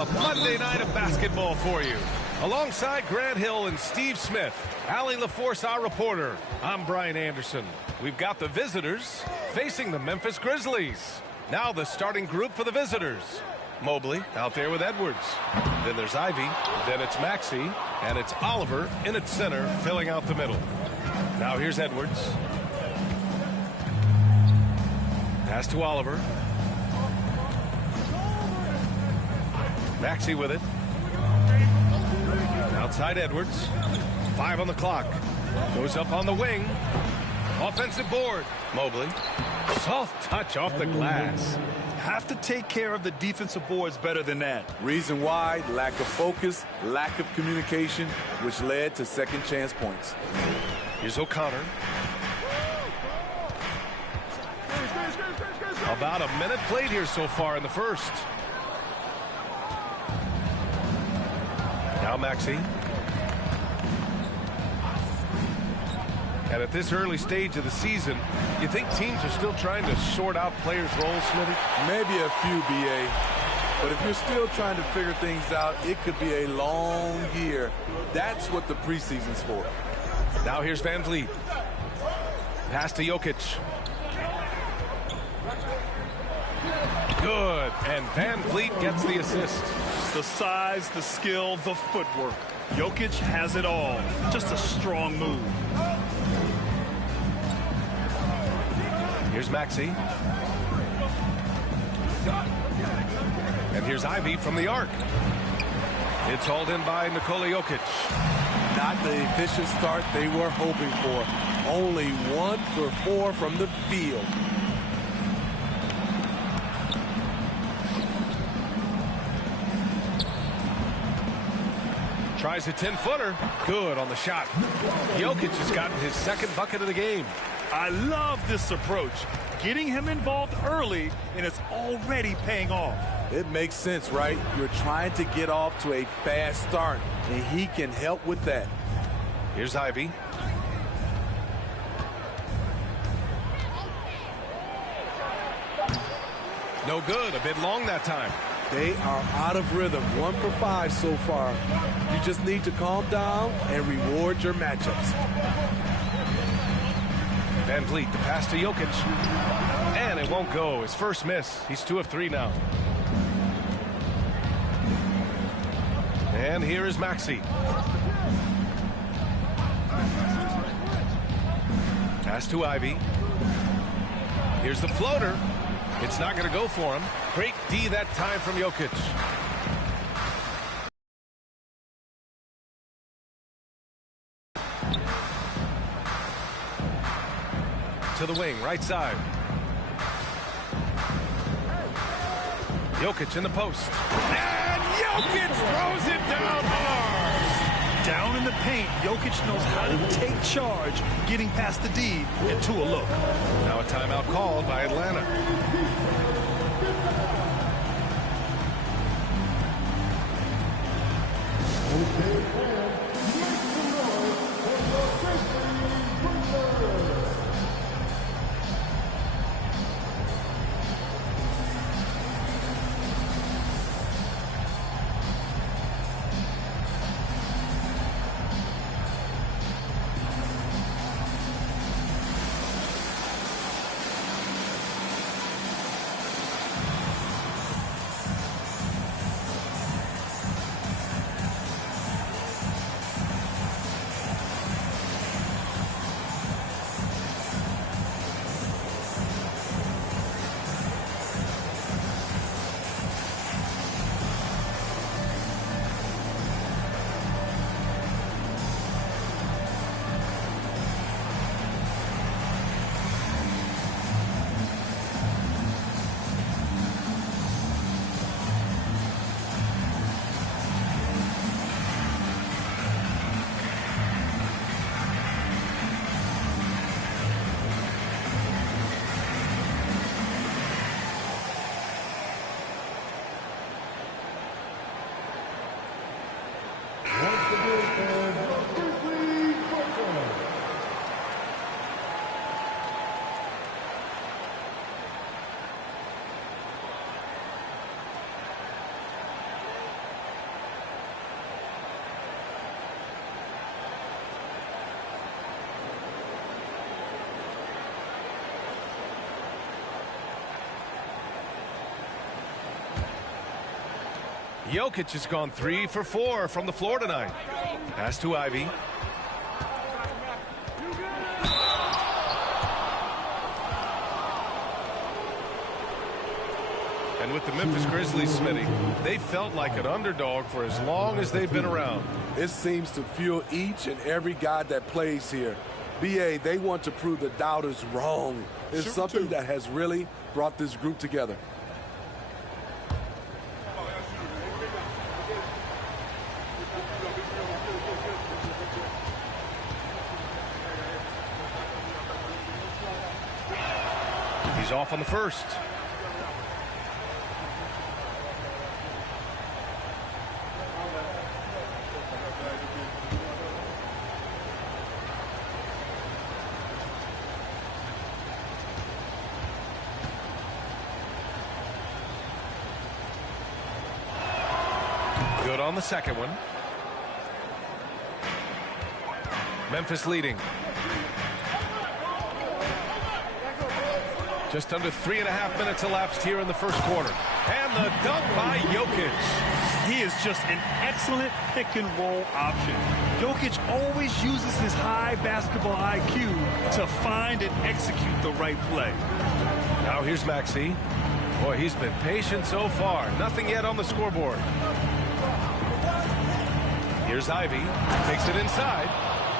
a Monday night of basketball for you. Alongside Grant Hill and Steve Smith, Allie LaForce, our reporter, I'm Brian Anderson. We've got the visitors facing the Memphis Grizzlies. Now the starting group for the visitors. Mobley out there with Edwards. Then there's Ivy. Then it's Maxey. And it's Oliver in at center, filling out the middle. Now here's Edwards. Pass to Oliver. Maxey with it. Outside Edwards. 5 on the clock. Goes up on the wing. Offensive board. Mobley. Soft touch off the glass. Have to take care of the defensive boards better than that. Reason why: lack of focus, lack of communication, which led to second chance points. Here's O'Connor. About a minute played here so far in the first. Now Maxey. And at this early stage of the season, you think teams are still trying to sort out players' roles, Smithy? Maybe a few, BA. But if you're still trying to figure things out, it could be a long year. That's what the preseason's for. Now here's Van Vliet. Pass to Jokic. Good. And Van Vliet gets the assist. The size, the skill, the footwork. Jokic has it all. Just a strong move. Here's Maxey. And here's Ivy from the arc. It's hauled in by Nikola Jokic. Not the efficient start they were hoping for. Only 1 for 4 from the field. Tries a 10-footer. Good on the shot. Jokic has gotten his second bucket of the game. I love this approach. Getting him involved early, and it's already paying off. It makes sense, right? You're trying to get off to a fast start, and he can help with that. Here's Ivy. No good. A bit long that time. They are out of rhythm. 1 for 5 so far. You just need to calm down and reward your matchups. Van Vliet, the pass to Jokic. And it won't go. His first miss. He's 2 of 3 now. And here is Maxey. Pass to Ivy. Here's the floater. It's not going to go for him. Great D that time from Jokic. To the wing, right side. Jokic in the post. And Jokic throws it down hard. Down in the paint, Jokic knows how to take charge, getting past the D and to a look. Now a timeout called by Atlanta. Jokic has gone 3 for 4 from the floor tonight. Pass to Ivy. And with the Memphis Grizzlies, Smitty, they felt like an underdog for as long as they've been around. It seems to fuel each and every guy that plays here. BA, they want to prove the doubters wrong. It's something that has really brought this group together. He's off on the first. Good on the second one. Memphis leading. Just under 3.5 minutes elapsed here in the first quarter. And the dunk by Jokic. He is just an excellent pick-and-roll option. Jokic always uses his high basketball IQ to find and execute the right play. Now here's Maxey. Boy, he's been patient so far. Nothing yet on the scoreboard. Here's Ivy. Takes it inside.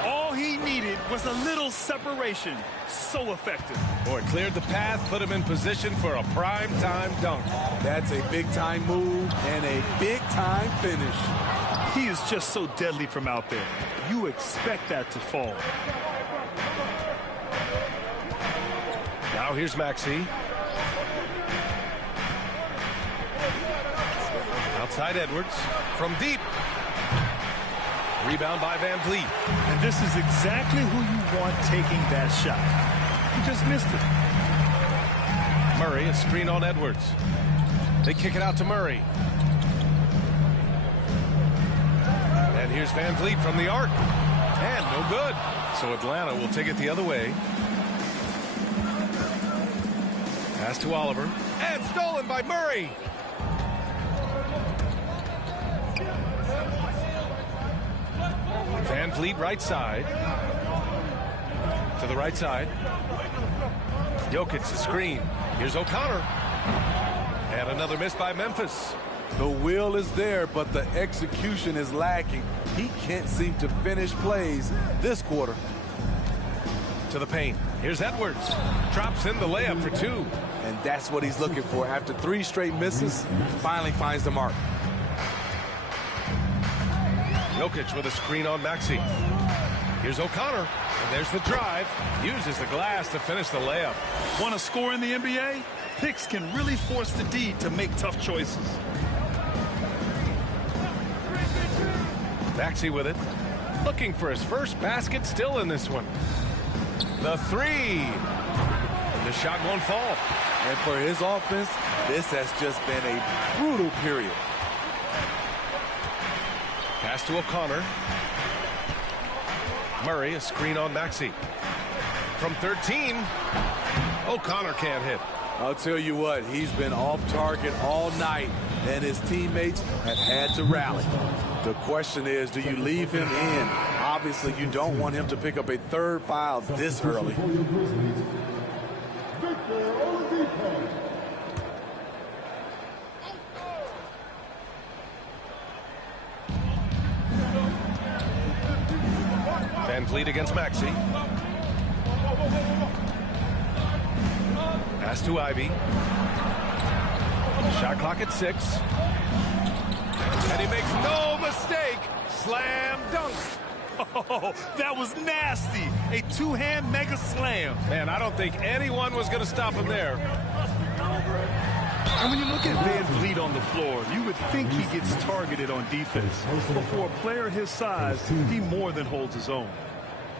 All he needed was a little separation. So effective. Boy, cleared the path, put him in position for a prime-time dunk. That's a big-time move and a big-time finish. He is just so deadly from out there. You expect that to fall. Now here's Maxey. Outside Edwards. From deep. Rebound by Van Vliet. And this is exactly who you want taking that shot. He just missed it. Murray, a screen on Edwards. They kick it out to Murray. And here's Van Vliet from the arc. And no good. So Atlanta will take it the other way. Pass to Oliver. And stolen by Murray. Van Vliet right side. To the right side. Jokic the screen. Here's O'Connor. And another miss by Memphis. The will is there, but the execution is lacking. He can't seem to finish plays this quarter. To the paint. Here's Edwards. Drops in the layup for 2. And that's what he's looking for. After 3 straight misses, finally finds the mark. Jokic with a screen on Maxey. Here's O'Connor. And there's the drive. Uses the glass to finish the layup. Want to score in the NBA? Picks can really force the D to make tough choices. Maxey with it. Looking for his first basket, still in this one. The 3. The shot won't fall. And for his offense, this has just been a brutal period. Pass to O'Connor. Murray, a screen on Maxey. From 13, O'Connor can't hit. I'll tell you what, he's been off target all night, and his teammates have had to rally. The question is, do you leave him in? Obviously, you don't want him to pick up a 3rd foul this early. Van Vliet against Maxey. Pass to Ivy. Shot clock at 6. And he makes no mistake. Slam dunk. Oh, that was nasty. A 2-hand mega slam. Man, I don't think anyone was going to stop him there. And when you look at Van Vliet on the floor, you would think he gets targeted on defense. But for a player his size, he more than holds his own.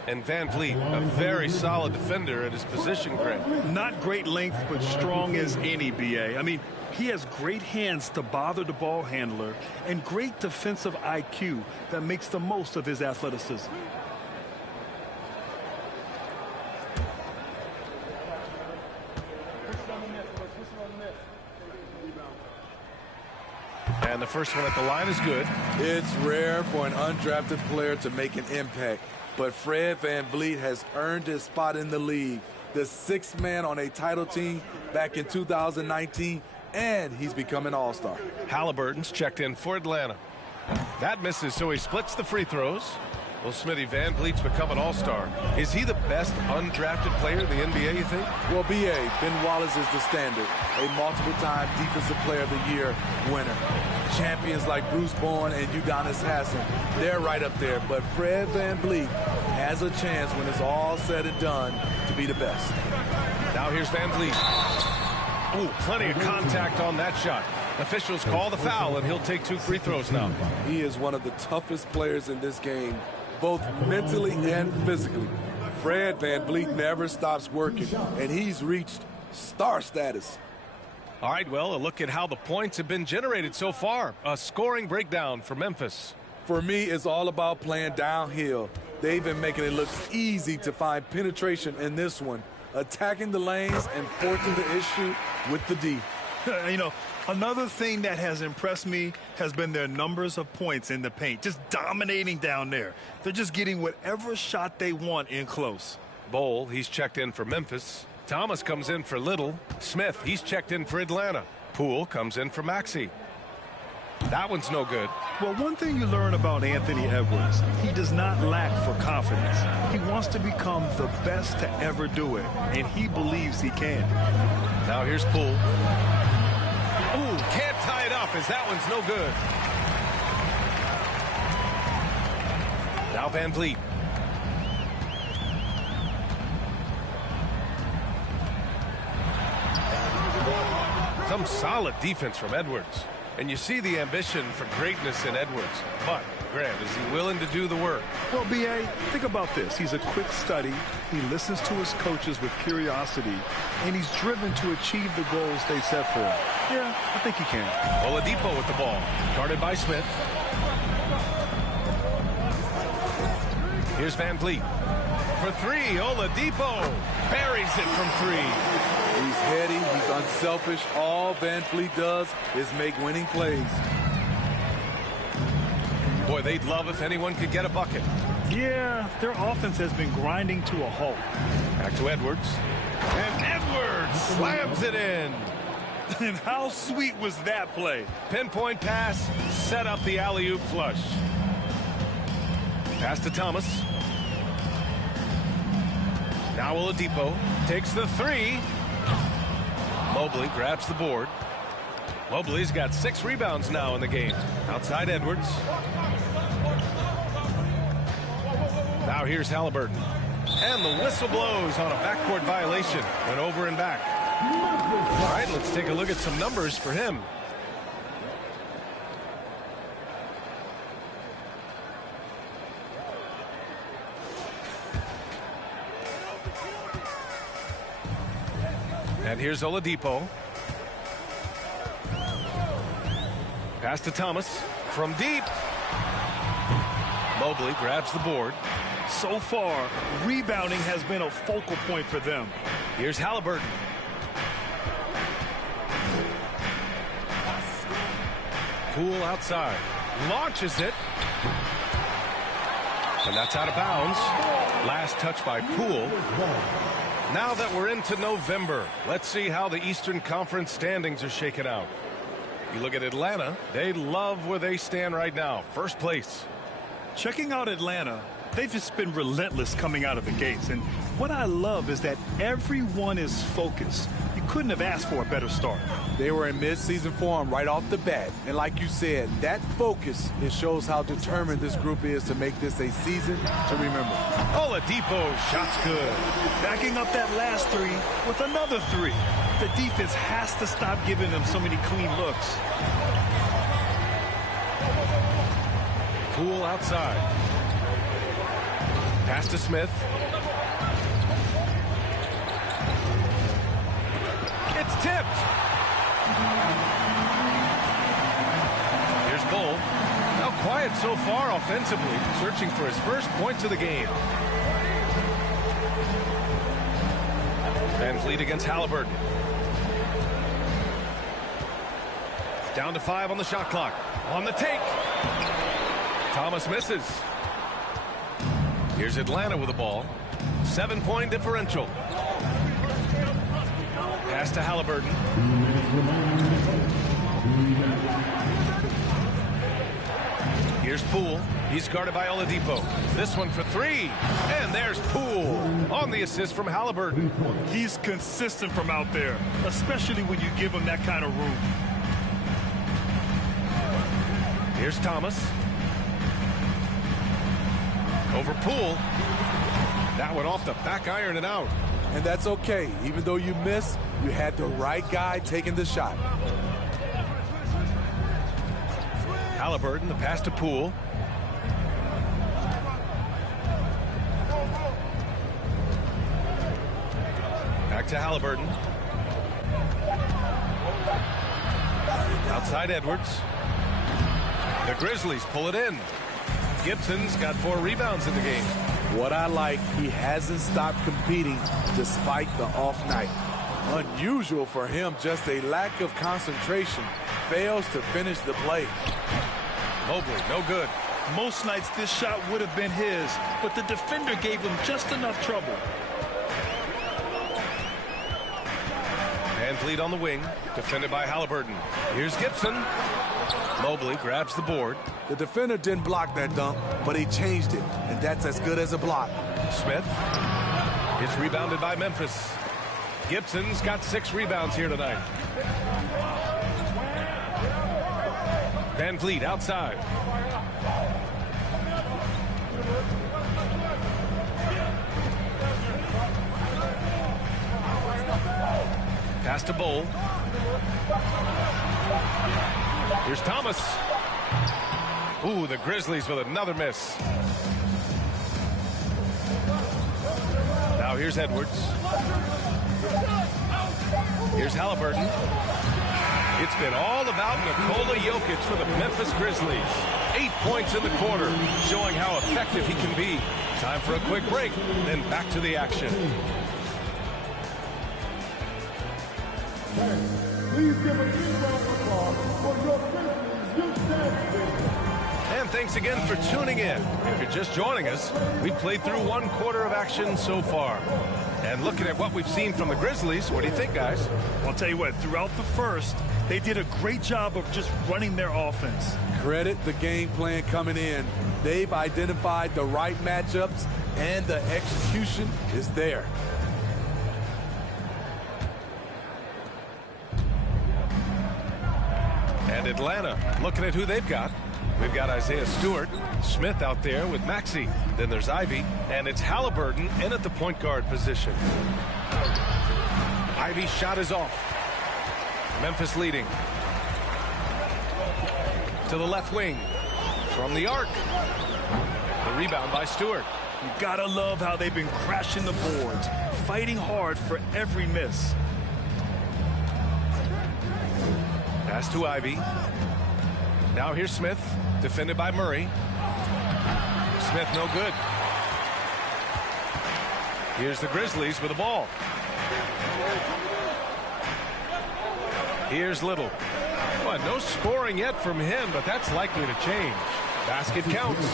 And Van Vliet, a very solid defender at his position, Greg. Not great length, but strong as any, BA. I mean, he has great hands to bother the ball handler and great defensive IQ that makes the most of his athleticism. And the first one at the line is good. It's rare for an undrafted player to make an impact, but Fred VanVleet has earned his spot in the league. The sixth man on a title team back in 2019, and he's become an all-star. Halliburton's checked in for Atlanta. That misses, so he splits the free throws. Well, Smitty, VanVleet's become an all-star. Is he the best undrafted player in the NBA, you think? Well, B.A., Ben Wallace is the standard, a multiple-time Defensive Player of the Year winner. Champions like Bruce Bowen and Udonis Hassan, they're right up there. But Fred VanVleet has a chance when it's all said and done to be the best. Now here's VanVleet. Ooh, plenty of contact on that shot. Officials call the foul, and he'll take 2 free throws now. He is one of the toughest players in this game, both mentally and physically. Fred VanVleet never stops working, and he's reached star status. All right, well, a look at how the points have been generated so far. A scoring breakdown for Memphis. For me, it's all about playing downhill. They've been making it look easy to find penetration in this one, attacking the lanes and forcing the issue with the D. You know, another thing that has impressed me has been their numbers of points in the paint, just dominating down there. They're just getting whatever shot they want in close. Bowl, he's checked in for Memphis. Thomas comes in for Little. Smith, he's checked in for Atlanta. Poole comes in for Maxey. That one's no good. Well, one thing you learn about Anthony Edwards, he does not lack for confidence. He wants to become the best to ever do it, and he believes he can. Now here's Poole. Ooh, can't tie it up as that one's no good. Now VanVleet. Some solid defense from Edwards. And you see the ambition for greatness in Edwards. But, Grant, is he willing to do the work? Well, B.A., think about this. He's a quick study. He listens to his coaches with curiosity, and he's driven to achieve the goals they set for him. Yeah, I think he can. Oladipo with the ball. Guarded by Smith. Here's VanVleet. For 3, Oladipo buries it from 3. He's heady, he's unselfish. All VanVleet does is make winning plays. Boy, they'd love if anyone could get a bucket. Yeah, their offense has been grinding to a halt. Back to Edwards. And Edwards slams it in. And how sweet was that play? Pinpoint pass, set up the alley-oop flush. Pass to Thomas. Now Oladipo takes the 3. Mobley grabs the board. Mobley's got 6 rebounds now in the game. Outside Edwards. Now here's Halliburton. And the whistle blows on a backcourt violation. Went over and back. All right, let's take a look at some numbers for him. And here's Oladipo. Pass to Thomas from deep. Mobley grabs the board. So far, rebounding has been a focal point for them. Here's Halliburton. Poole outside. Launches it. And that's out of bounds. Last touch by Poole. Now that we're into November, let's see how the Eastern Conference standings are shaken out. You look at Atlanta, they love where they stand right now. First place. Checking out Atlanta, they've just been relentless coming out of the gates. And what I love is that everyone is focused. You couldn't have asked for a better start. They were in mid-season form right off the bat. And like you said, that focus, it shows how determined this group is to make this a season to remember. Oladipo, shot's good. Backing up that last 3 with another 3. The defense has to stop giving them so many clean looks. Poole outside. Pass to Smith. It's tipped. Here's Bull. Now quiet so far offensively, searching for his first points of the game. VanVleet against Halliburton. Down to 5 on the shot clock. On the take. Thomas misses. Here's Atlanta with the ball. 7-point differential. Pass to Halliburton. Here's Poole. He's guarded by Oladipo. This one for 3. And there's Poole on the assist from Halliburton. He's consistent from out there, especially when you give him that kind of room. Here's Thomas. Over Poole. That one off the back iron and out. And that's okay. Even though you miss, you had the right guy taking the shot. Halliburton, the pass to Poole. Back to Halliburton. Outside Edwards. The Grizzlies pull it in. Gibson's got 4 rebounds in the game. What I like, he hasn't stopped competing despite the off night. Unusual for him, just a lack of concentration. Fails to finish the play. Mobley, no good. Most nights this shot would have been his, but the defender gave him just enough trouble. Van Vliet on the wing, defended by Halliburton. Here's Gibson. Mobley grabs the board. The defender didn't block that dunk, but he changed it, and that's as good as a block. Smith is rebounded by Memphis. Gibson's got 6 rebounds here tonight. Van Vliet outside. Pass to Bull. Here's Thomas. Ooh, the Grizzlies with another miss. Now here's Edwards. Here's Halliburton. It's been all about Nikola Jokic for the Memphis Grizzlies. 8 points in the quarter, showing how effective he can be. Time for a quick break, then back to the action. Please give a big round of applause for your Grizzlies youth dance team. And thanks again for tuning in. If you're just joining us, we've played through 1 quarter of action so far. And looking at what we've seen from the Grizzlies, what do you think, guys? I'll tell you what, throughout the first, they did a great job of just running their offense. Credit the game plan coming in. They've identified the right matchups, and the execution is there. And Atlanta, looking at who they've got. We've got Isaiah Stewart, Smith out there with Maxey. Then there's Ivy, and it's Halliburton in at the point guard position. Ivy's shot is off. Memphis leading. To the left wing. From the arc. The rebound by Stewart. You gotta love how they've been crashing the boards, fighting hard for every miss. Pass to Ivy. Now here's Smith, defended by Murray. Smith no good. Here's the Grizzlies with the ball. Here's Little. Well, no scoring yet from him, but that's likely to change. Basket counts.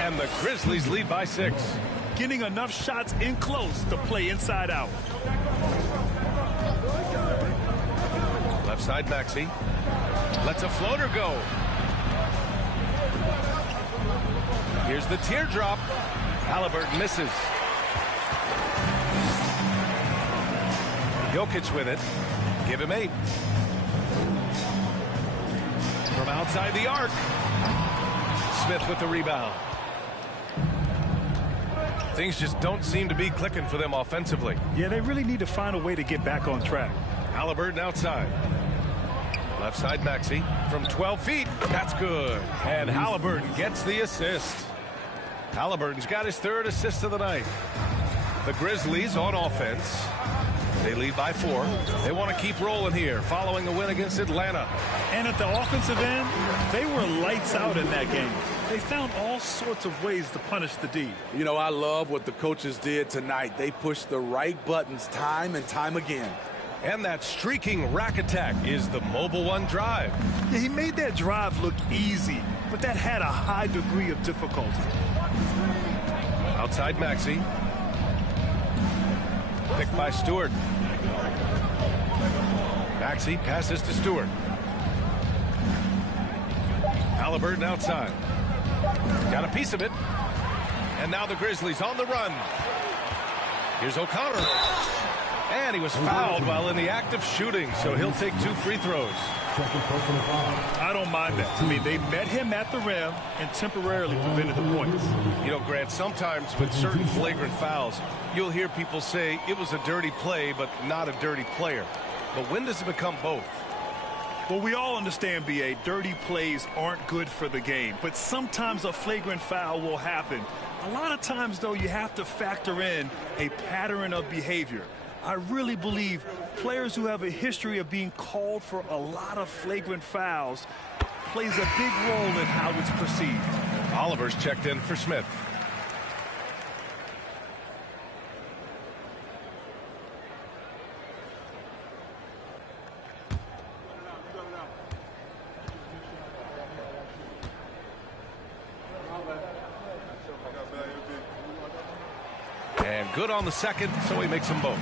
And the Grizzlies lead by 6. Getting enough shots in close to play inside out. Left side Maxey. Lets a floater go. Here's the teardrop. Halliburton misses. Jokic with it. Give him 8. From outside the arc. Smith with the rebound. Things just don't seem to be clicking for them offensively. Yeah, they really need to find a way to get back on track. Halliburton outside. Left side Maxey from 12 feet. That's good. And Halliburton gets the assist. Halliburton's got his 3rd assist of the night. The Grizzlies on offense. They lead by 4. They want to keep rolling here following a win against Atlanta. And at the offensive end, they were lights out in that game. They found all sorts of ways to punish the D. You know, I love what the coaches did tonight. They pushed the right buttons time and time again. And that streaking rack attack is the Mobile One drive. Yeah, he made that drive look easy, but that had a high degree of difficulty. Outside Maxey. Picked by Stewart. Maxey passes to Stewart. Halliburton outside. Got a piece of it. And now the Grizzlies on the run. Here's O'Connor. And he was fouled while in the act of shooting, so he'll take 2 free throws. I don't mind that. I mean, they met him at the rim and temporarily prevented the points. You know, Grant, sometimes with certain flagrant fouls, you'll hear people say it was a dirty play, but not a dirty player. But when does it become both? Well, we all understand, B.A., dirty plays aren't good for the game, but sometimes a flagrant foul will happen. A lot of times, though, you have to factor in a pattern of behavior. I really believe players who have a history of being called for a lot of flagrant fouls plays a big role in how it's perceived. Oliver's checked in for Smith. And good on the second, so he makes them both.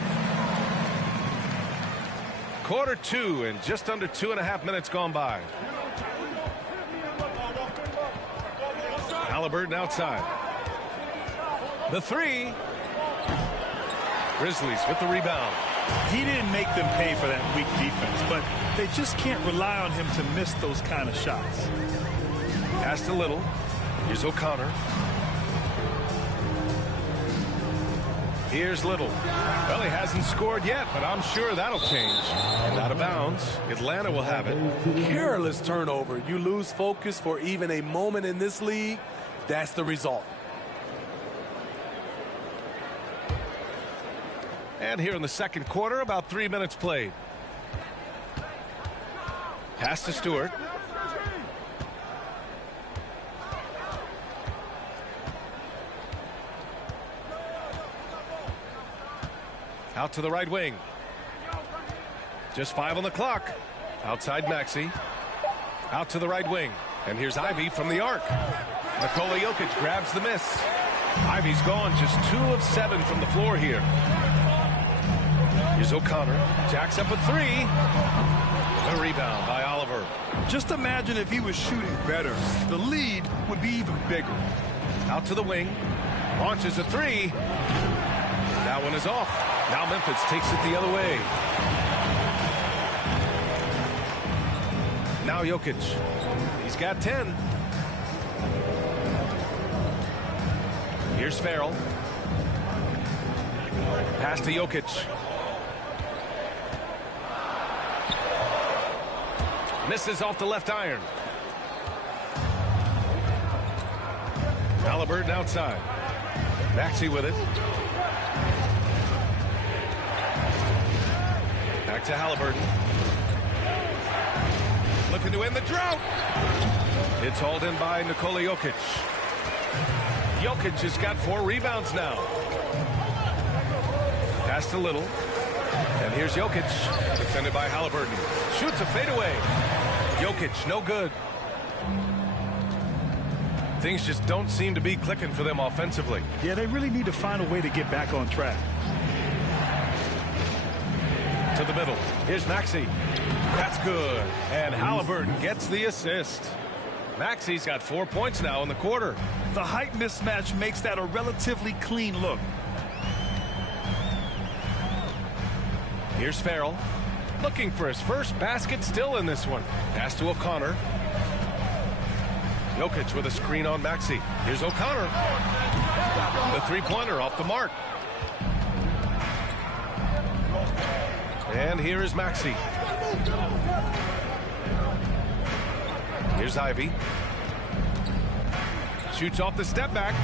Quarter 2 and just under 2.5 minutes gone by. Halliburton outside. The 3. Grizzlies with the rebound. He didn't make them pay for that weak defense, but they just can't rely on him to miss those kind of shots. Pass to Little. Here's O'Connor. Here's Little. Well, he hasn't scored yet, but I'm sure that'll change. And out of bounds, Atlanta will have it. Careless turnover. You lose focus for even a moment in this league. That's the result. And here in the second quarter, about 3 minutes played. Pass to Stewart. Out to the right wing. Just 5 on the clock. Outside Maxey. Out to the right wing. And here's Ivy from the arc. Nikola Jokic grabs the miss. Ivy's gone just 2 of 7 from the floor here. Here's O'Connor. Jacks up a 3. The rebound by Oliver. Just imagine if he was shooting better. The lead would be even bigger. Out to the wing. Launches a 3. That one is off. Now Memphis takes it the other way. Now Jokic. He's got 10. Here's Farrell. Pass to Jokic. Misses off the left iron. Halliburton outside. Maxey with it. Back to Halliburton. Looking to end the drought. It's hauled in by Nikola Jokic. Jokic has got 4 rebounds now. Pass to Little. And here's Jokic. Defended by Halliburton. Shoots a fadeaway. Jokic, no good. Things just don't seem to be clicking for them offensively. Yeah, they really need to find a way to get back on track. To the middle. Here's Maxey. That's good. And Halliburton gets the assist. Maxey's got 4 points now in the quarter. The height mismatch makes that a relatively clean look. Here's Farrell. Looking for his first basket still in this one. Pass to O'Connor. Jokic with a screen on Maxey. Here's O'Connor. The three-pointer off the mark. And here is Maxey. Here's Ivy. Shoots off the step back.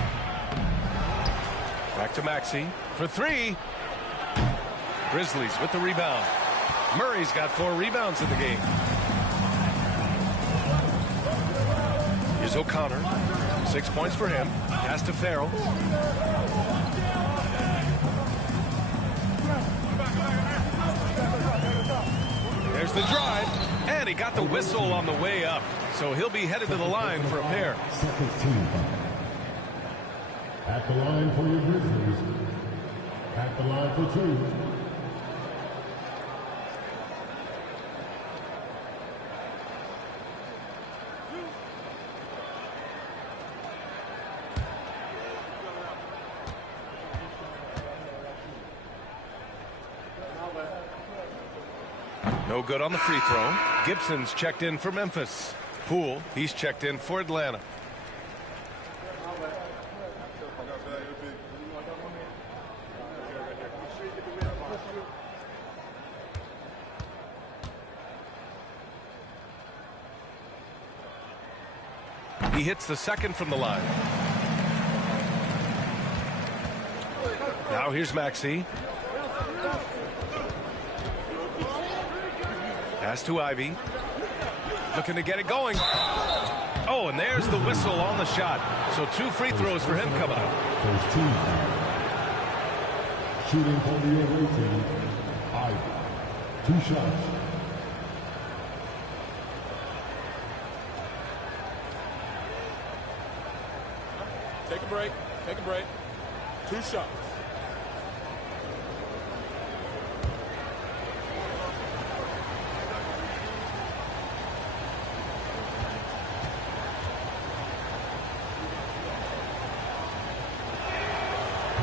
Back to Maxey for 3. Grizzlies with the rebound. Murray's got 4 rebounds in the game. Here's O'Connor. 6 points for him. Pass to Farrell. There's the drive, and he got the whistle on the way up. So he'll be headed to the line for a pair. Second team. At the line for your Grizzlies. At the line for two. No good on the free throw. Gibson's checked in for Memphis. Poole, he's checked in for Atlanta. He hits the second from the line. Now here's Maxey. Pass to Ivy. Looking to get it going. Oh, and there's the whistle on the shot. So 2 free throws for him coming up. First team. Shooting for the away team. Ivy. 2 shots. Take a break. Take a break. 2 shots.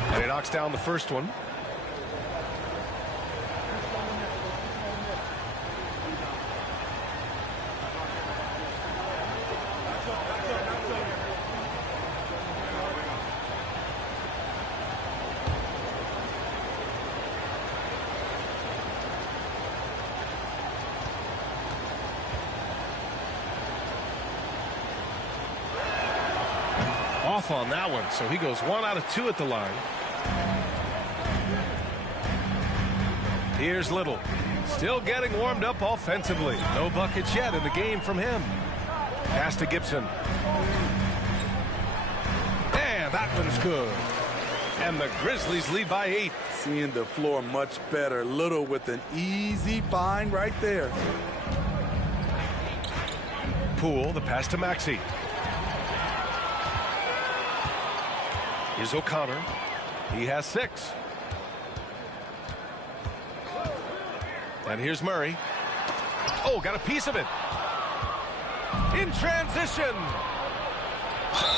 And he knocks down the first one. Off on that one, so he goes 1 out of 2 at the line. Here's Little. Still getting warmed up offensively. No buckets yet in the game from him. Pass to Gibson. And that one's good. And the Grizzlies lead by 8. Seeing the floor much better. Little with an easy find right there. Poole, the pass to Maxey. Here's O'Connor. He has 6. And here's Murray. Oh, got a piece of it. In transition.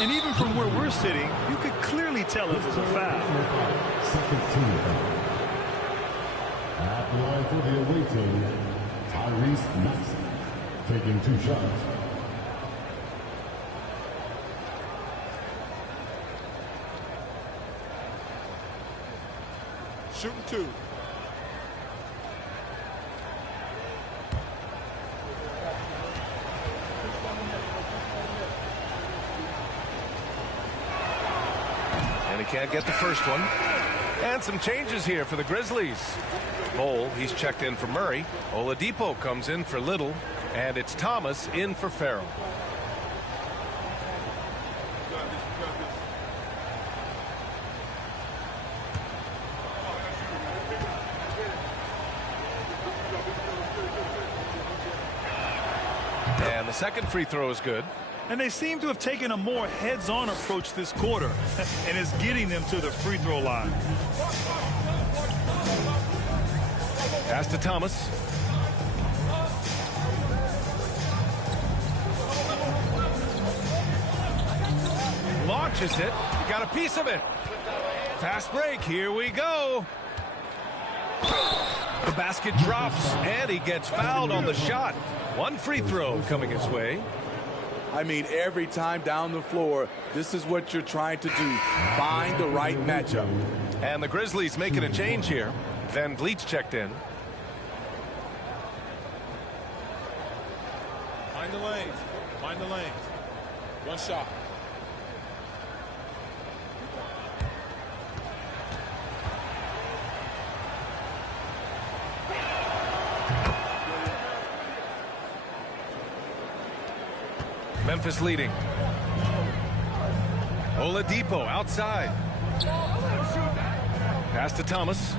And even from where we're sitting, you could clearly tell it was a foul. Second team. At the line for the away team. Maxey. Taking 2 shots. Shooting 2. And he can't get the first one. And some changes here for the Grizzlies. Cole, he's checked in for Murray. Oladipo comes in for Little. And it's Thomas in for Farrell. And the second free throw is good. And they seem to have taken a more heads-on approach this quarter, and it's getting them to the free throw line. Pass to Thomas. Launches it. Got a piece of it. Fast break. Here we go. The basket drops, and he gets fouled on the shot. 1 free throw coming his way. I mean, every time down the floor, this is what you're trying to do. Find the right matchup. And the Grizzlies making a change here. Van Vliet's checked in. Find the lanes. Find the lanes. 1 shot. Memphis leading. Oladipo outside. Pass to Thomas.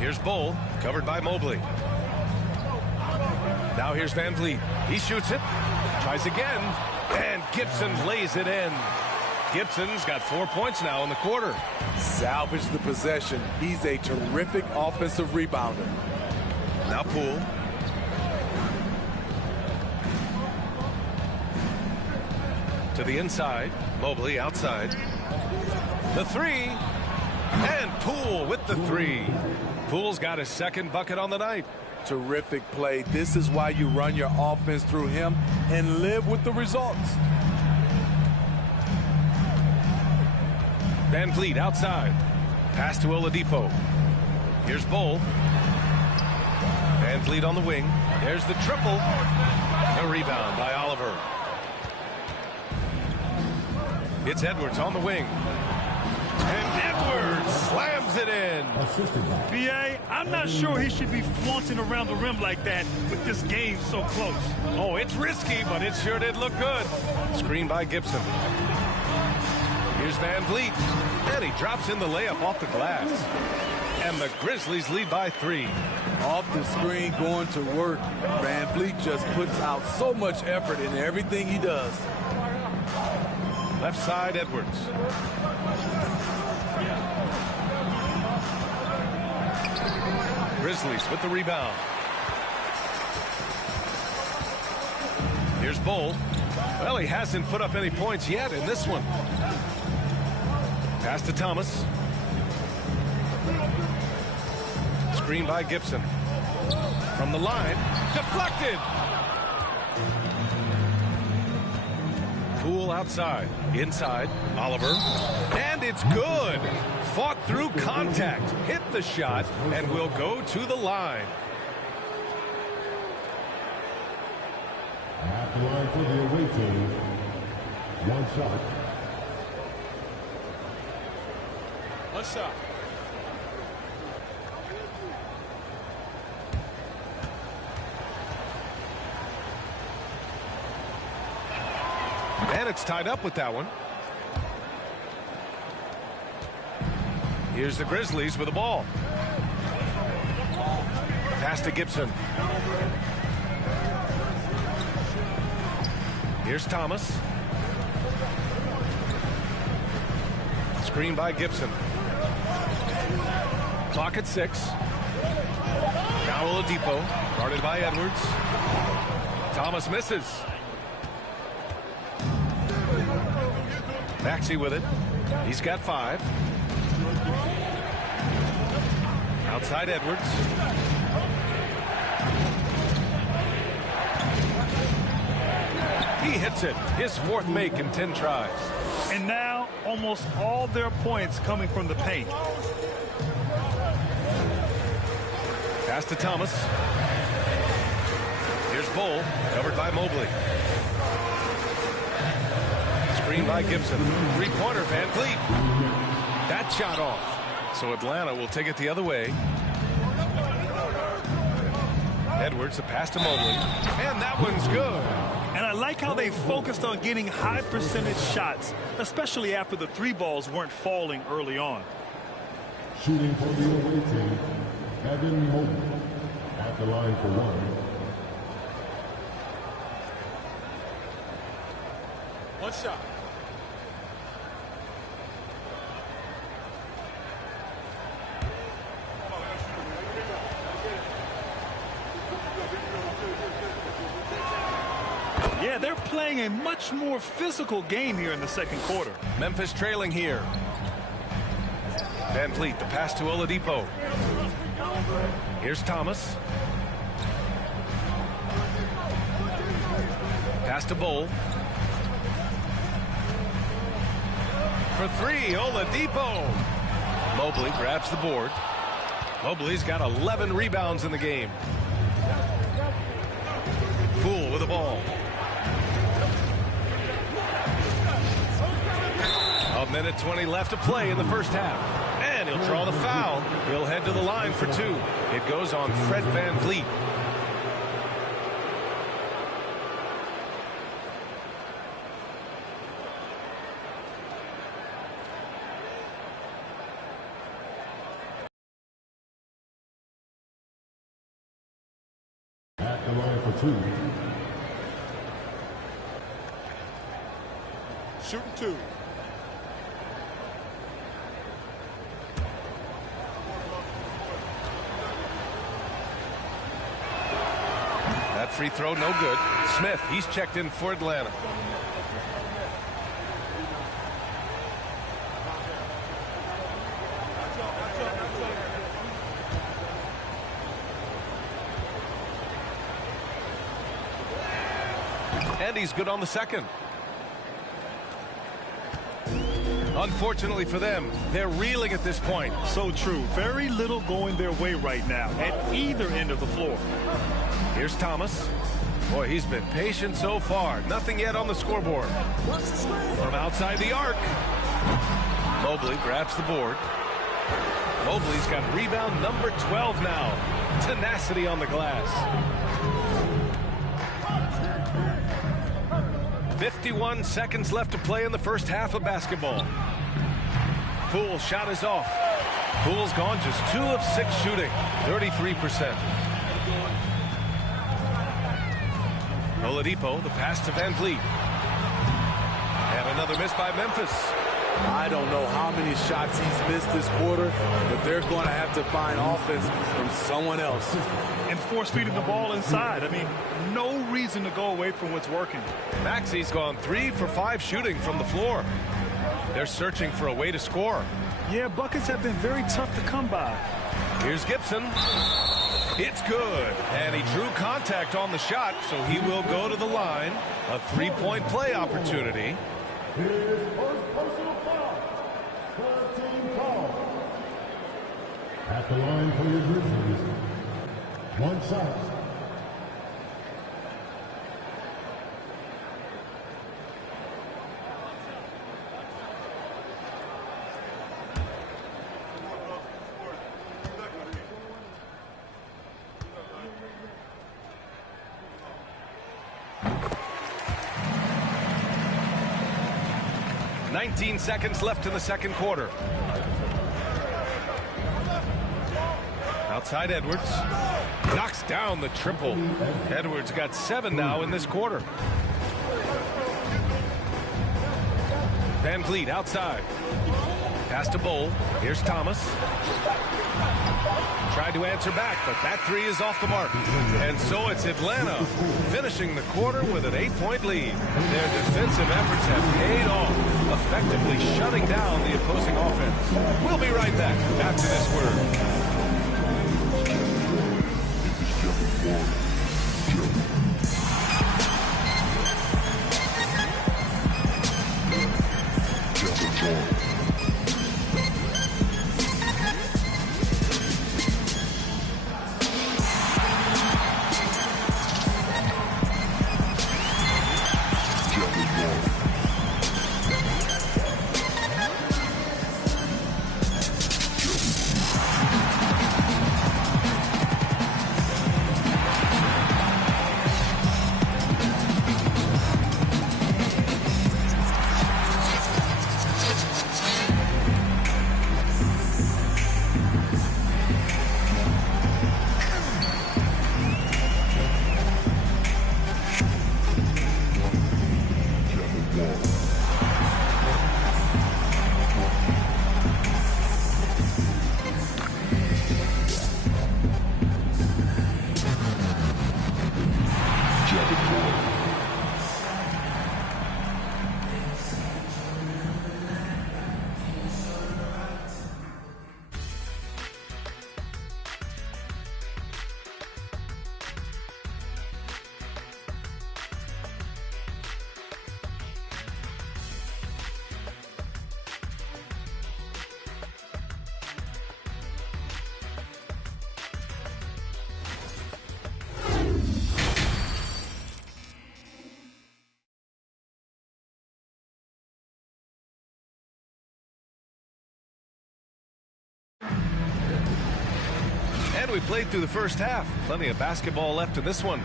Here's Bull, covered by Mobley. Now here's Van Vliet. He shoots it, tries again, and Gibson lays it in. Gibson's got 4 points now in the quarter. Salvage the possession. He's a terrific offensive rebounder. Now Poole. To the inside. Mobley outside. The three. And Poole with the three. Poole's got his second bucket on the night. Terrific play. This is why you run your offense through him and live with the results. Van Vliet outside. Pass to Oladipo. Here's Bull. Van Vliet on the wing. There's the triple. A rebound by Oliver. It's Edwards on the wing. And Edwards slams it in. B.A., I'm not sure he should be flaunting around the rim like that with this game so close. Oh, it's risky, but it sure did look good. Screen by Gibson. Here's Van Vliet. And he drops in the layup off the glass. And the Grizzlies lead by 3. Off the screen, going to work. Van Vliet just puts out so much effort in everything he does. Left side, Edwards. Grizzlies with the rebound. Here's Bull. Well, he hasn't put up any points yet in this one. Pass to Thomas. Screen by Gibson. From the line. Deflected. Poole outside. Inside. Oliver. And it's good. Fought through contact. Hit the shot and will go to the line. At the line for the away team. One shot. One shot. And it's tied up with that one. Here's the Grizzlies with the ball. Pass to Gibson. Here's Thomas. Screen by Gibson. Clock at 6. Now Oladipo, guarded by Edwards. Thomas misses. Maxey with it. He's got 5. Outside Edwards. He hits it. His 4th make in 10 tries. And now almost all their points coming from the paint. Pass to Thomas. Here's Bull, covered by Mobley. Screen by Gibson. 3-pointer, Van Vliet. That shot off. So Atlanta will take it the other way. Edwards, a pass to Mobley. And that one's good. And I like how they focused on getting high percentage shots, especially after the 3 balls weren't falling early on. Shooting for the away team. Evan Mobley. At the line for 1. One shot. Yeah, they're playing a much more physical game here in the second quarter. Memphis trailing here. Van Vliet, the pass to Oladipo. Here's Thomas. Pass to Bull. For 3, Oladipo. Mobley grabs the board. Mobley's got 11 rebounds in the game. Poole with the ball. A minute 20 left to play in the first half. And he'll draw the foul. He'll head to the line for 2. It goes on Fred Van Vliet. 2. Shooting 2. That free throw, no good. Smith, he's checked in for Atlanta. And he's good on the second. Unfortunately for them, they're reeling at this point. So true. Very little going their way right now at either end of the floor. Here's Thomas. Boy, he's been patient so far. Nothing yet on the scoreboard. From outside the arc. Mobley grabs the board. Mobley's got rebound number 12 now. Tenacity on the glass. 51 seconds left to play in the first half of basketball. Poole's shot is off. Poole's gone just 2 of 6 shooting, 33%. Oladipo, the pass to Van Vliet. And another miss by Memphis. I don't know how many shots he's missed this quarter, but they're going to have to find offense from someone else. And force feeding the ball inside. I mean, no reason to go away from what's working. Maxi's gone 3 for 5 shooting from the floor. They're searching for a way to score. Yeah, buckets have been very tough to come by. Here's Gibson. It's good. And he drew contact on the shot, so he will go to the line. A 3-point play opportunity. His first personal foul. 13 foul. At the line for your Grizzlies. 1 shot. Nineteen seconds left in the second quarter. Outside Edwards. Knocks down the triple. Edwards got 7 now in this quarter. Van Vliet outside. Pass to Bowl. Here's Thomas. Tried to answer back, but that 3 is off the mark. And so it's Atlanta finishing the quarter with an 8-point lead. Their defensive efforts have paid off, effectively shutting down the opposing offense. We'll be right back after this word. And we played through the first half. Plenty of basketball left in this one.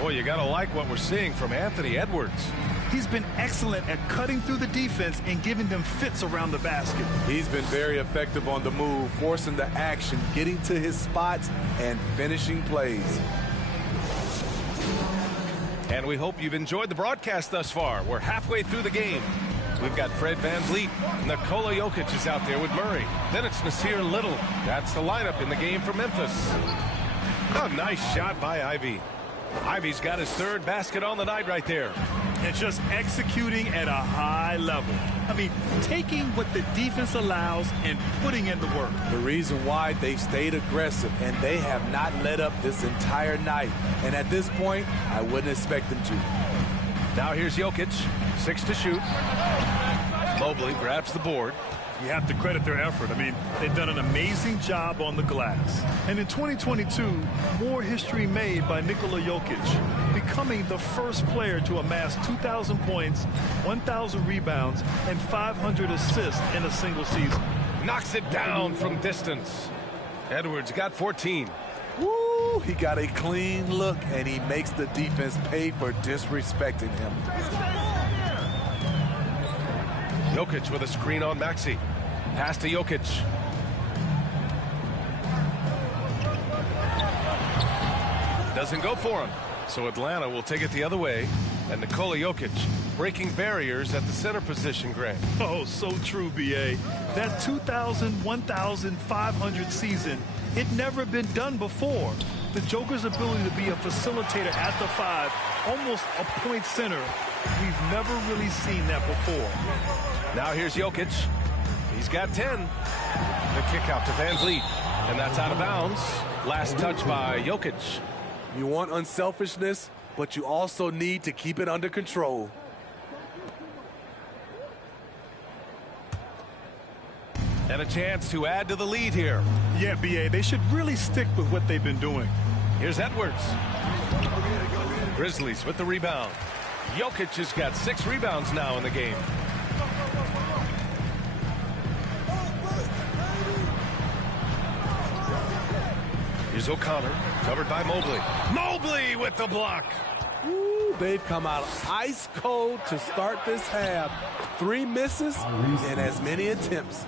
Boy, you gotta like what we're seeing from Anthony Edwards. He's been excellent at cutting through the defense and giving them fits around the basket. He's been very effective on the move, forcing the action, getting to his spots, and finishing plays. And we hope you've enjoyed the broadcast thus far. We're halfway through the game. We've got Fred VanVleet. Nikola Jokic is out there with Murray. Then it's Nasir Little. That's the lineup in the game for Memphis. A nice shot by Ivy. Ivy's got his third basket on the night right there. And just executing at a high level. I mean, taking what the defense allows and putting in the work. The reason why they've stayed aggressive and they have not let up this entire night. And at this point, I wouldn't expect them to. Now here's Jokic, 6 to shoot. Mobley grabs the board. You have to credit their effort. I mean, they've done an amazing job on the glass. And in 2022, more history made by Nikola Jokic, becoming the first player to amass 2,000 points, 1,000 rebounds, and 500 assists in a single season. Knocks it down from distance. Edwards got 14. Woo! He got a clean look, and he makes the defense pay for disrespecting him. Jokic with a screen on Maxey. Pass to Jokic. Doesn't go for him. So Atlanta will take it the other way. And Nikola Jokic breaking barriers at the center position, Greg. Oh, so true, B.A. That 2,000, 1,500 season, it never been done before. The Joker's ability to be a facilitator at the 5, almost a point center, we've never really seen that before. Now here's Jokic. He's got 10. The kick out to VanVleet. And that's out of bounds. Last touch by Jokic. You want unselfishness, but you also need to keep it under control. And a chance to add to the lead here. Yeah, B.A., they should really stick with what they've been doing. Here's Edwards. Grizzlies with the rebound. Jokic has got 6 rebounds now in the game. Here's O'Connor, covered by Mobley. Mobley with the block. Ooh, they've come out ice cold to start this half. 3 misses and as many attempts.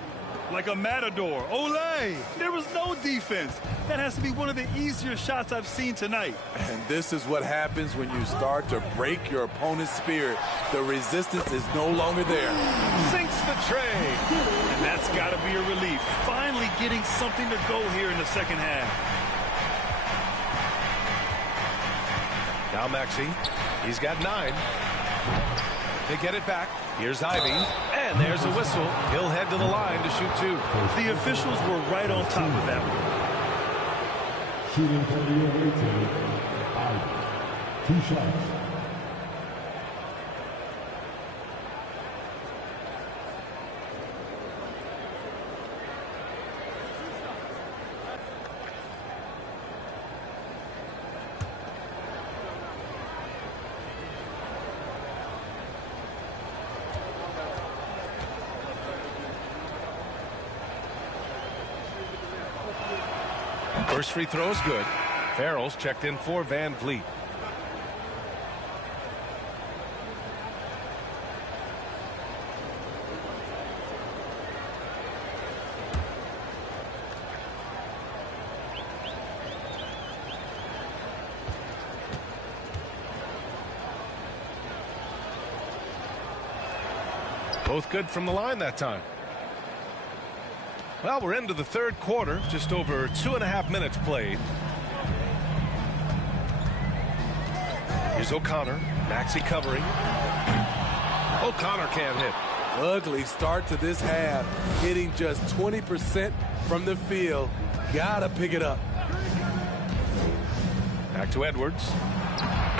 Like a matador. Olay! There was no defense. That has to be one of the easier shots I've seen tonight. And this is what happens when you start to break your opponent's spirit. The resistance is no longer there. Sinks the tray. And that's got to be a relief. Finally getting something to go here in the second half. Now Maxey. He's got 9. They get it back. Here's Ivy. And there's a whistle. He'll head to the line to shoot 2. The officials were right on top of that one. Shooting for the away team, Ivy. 2 shots. First free throw is good. Farrell's checked in for VanVleet. Both good from the line that time. Well, we're into the third quarter, just over 2.5 minutes played. Here's O'Connor. Maxey covering. O'Connor can't hit. Ugly start to this half. Hitting just 20% from the field. Gotta pick it up. Back to Edwards.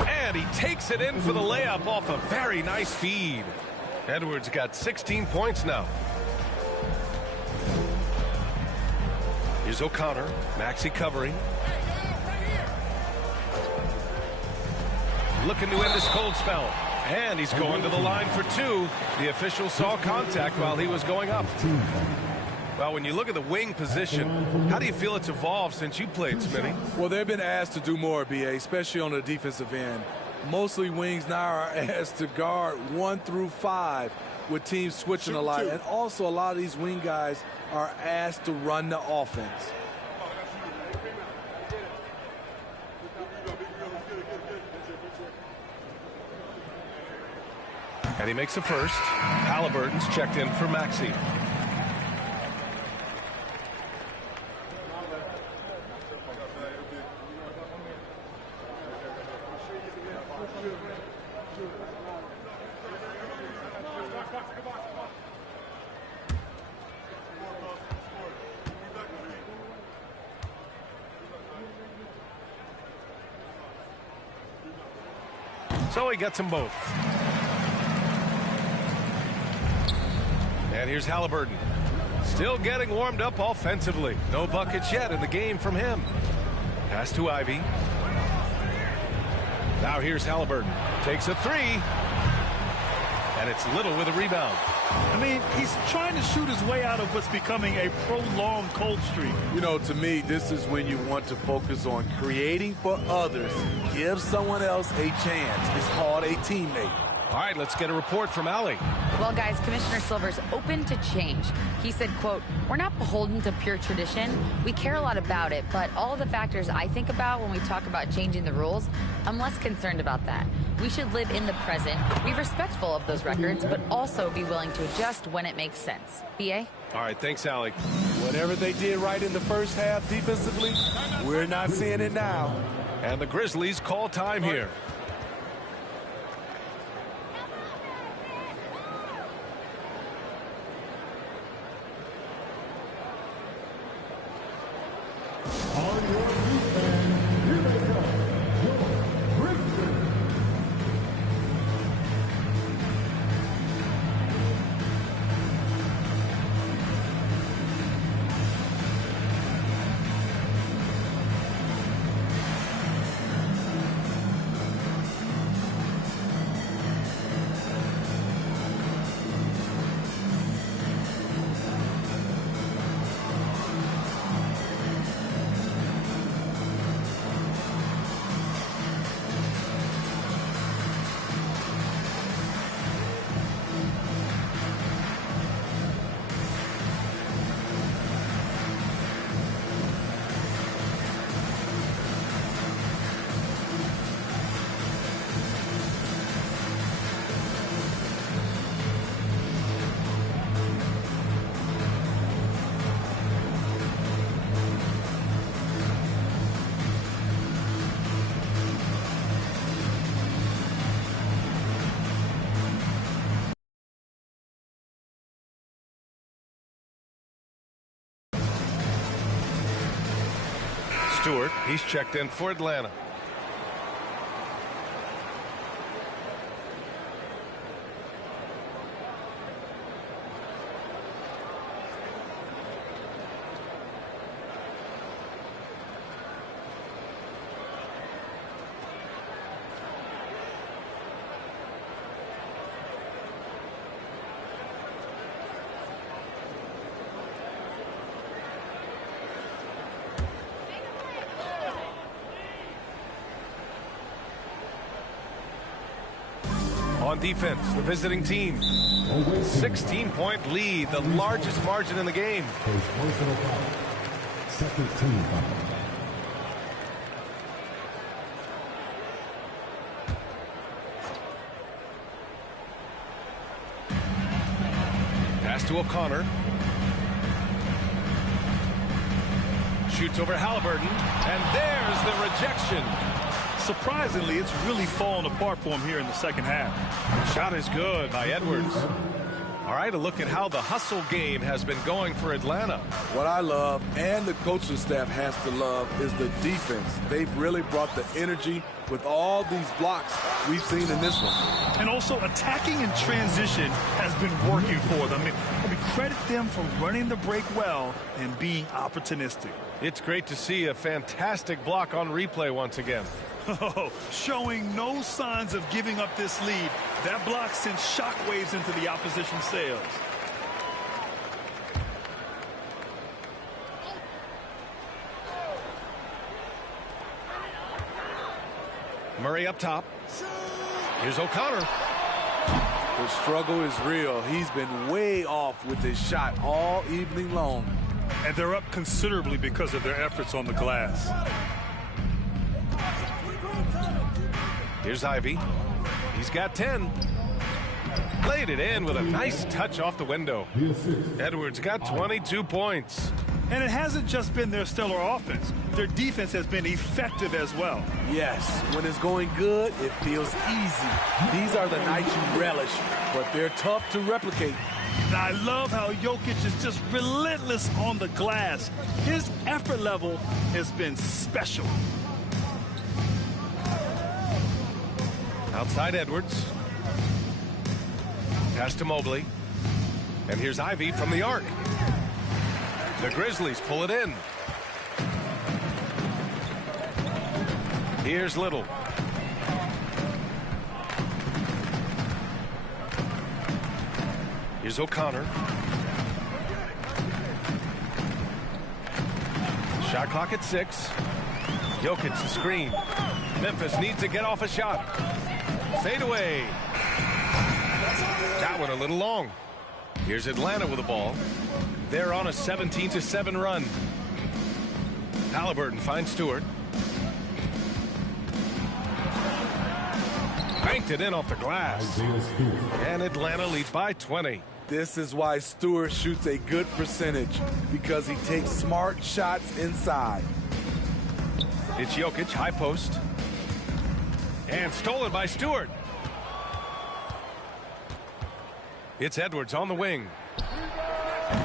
And he takes it in for the layup off a very nice feed. Edwards got 16 points now. Here's O'Connor. Maxey covering. Looking to end this cold spell. And he's going to the line for 2. The official saw contact while he was going up. Well, when you look at the wing position, how do you feel it's evolved since you played, Smitty? Well, they've been asked to do more, B.A., especially on the defensive end. Mostly wings now are asked to guard 1 through 5 with teams switching a lot. And also a lot of these wing guys are asked to run the offense. And he makes a first. Halliburton's checked in for Maxey. So he gets them both. And here's Halliburton. Still getting warmed up offensively. No buckets yet in the game from him. Pass to Ivy. Now here's Halliburton. Takes a three. And it's Little with a rebound. I mean, he's trying to shoot his way out of what's becoming a prolonged cold streak. You know, to me, this is when you want to focus on creating for others. Give someone else a chance. It's called a teammate. All right, let's get a report from Allie. Well, guys, Commissioner Silver's open to change. He said, quote, "We're not beholden to pure tradition. We care a lot about it, but all of the factors I think about when we talk about changing the rules, I'm less concerned about that. We should live in the present, be respectful of those records, but also be willing to adjust when it makes sense." BA? All right, thanks, Allie. Whatever they did right in the first half defensively, we're not seeing it now. And the Grizzlies call time here. On your feet, man. Here they go. Your Grizzlies. Stewart, he's checked in for Atlanta. On defense, the visiting team. 16-point lead, the largest margin in the game. Personal foul. Second team foul. Pass to O'Connor. Shoots over Halliburton, and there's the rejection. Surprisingly, it's really fallen apart for him here in the second half. Shot is good by Edwards. All right, a look at how the hustle game has been going for Atlanta. What I love, and the coaching staff has to love, is the defense. They've really brought the energy with all these blocks we've seen in this one. And also, attacking in transition has been working for them. I mean, credit them for running the break well and being opportunistic. It's great to see a fantastic block on replay once again. Oh, showing no signs of giving up this lead. That block sends shockwaves into the opposition sails. Murray up top. Here's O'Connor. The struggle is real. He's been way off with his shot all evening long. And they're up considerably because of their efforts on the glass. Here's Ivy. He's got 10. Laid it in with a nice touch off the window. Edwards got 22 points. And it hasn't just been their stellar offense. Their defense has been effective as well. Yes, when it's going good, it feels easy. These are the nights you relish, but they're tough to replicate. And I love how Jokic is just relentless on the glass. His effort level has been special. Outside Edwards. Pass to Mobley. And here's Ivy from the arc. The Grizzlies pull it in. Here's Little. Here's O'Connor. Shot clock at 6. Jokic the screen. Memphis needs to get off a shot. Fade away. That one a little long. Here's Atlanta with the ball. They're on a 17-7 run. Halliburton finds Stewart. Banked it in off the glass. And Atlanta leads by 20. This is why Stewart shoots a good percentage, because he takes smart shots inside. It's Jokic, high post. And stolen by Stewart. It's Edwards on the wing.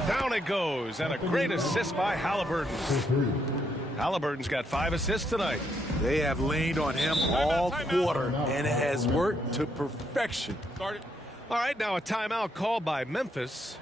Down it goes, and a great assist by Halliburton. Halliburton's got 5 assists tonight. They have leaned on him all quarter, and it has worked to perfection. All right, now a timeout called by Memphis.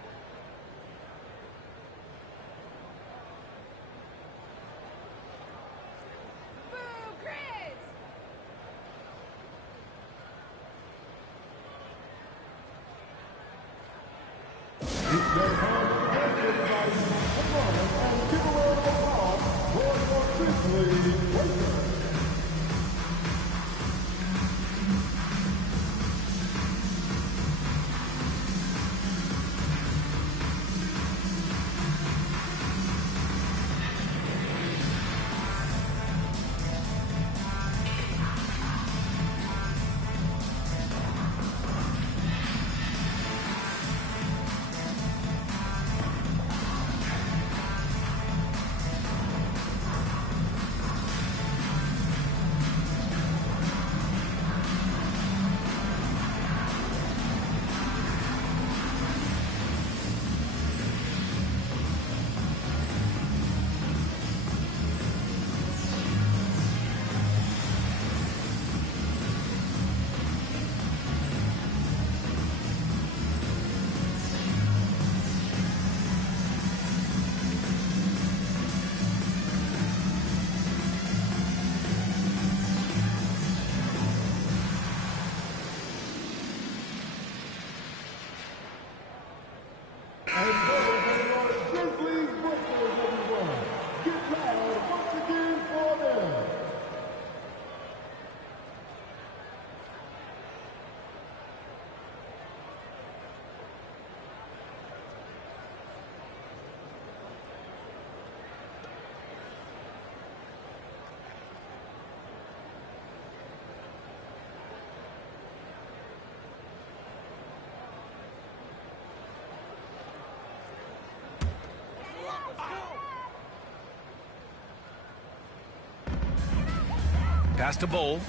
Pass to Bowl.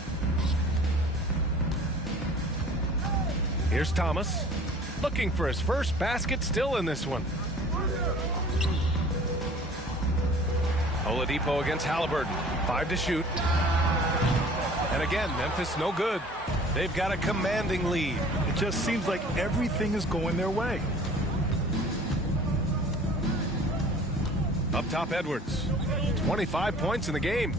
Here's Thomas. Looking for his first basket, still in this one. Oladipo against Halliburton. 5 to shoot. And again, Memphis no good. They've got a commanding lead. It just seems like everything is going their way. Up top, Edwards. 25 points in the game.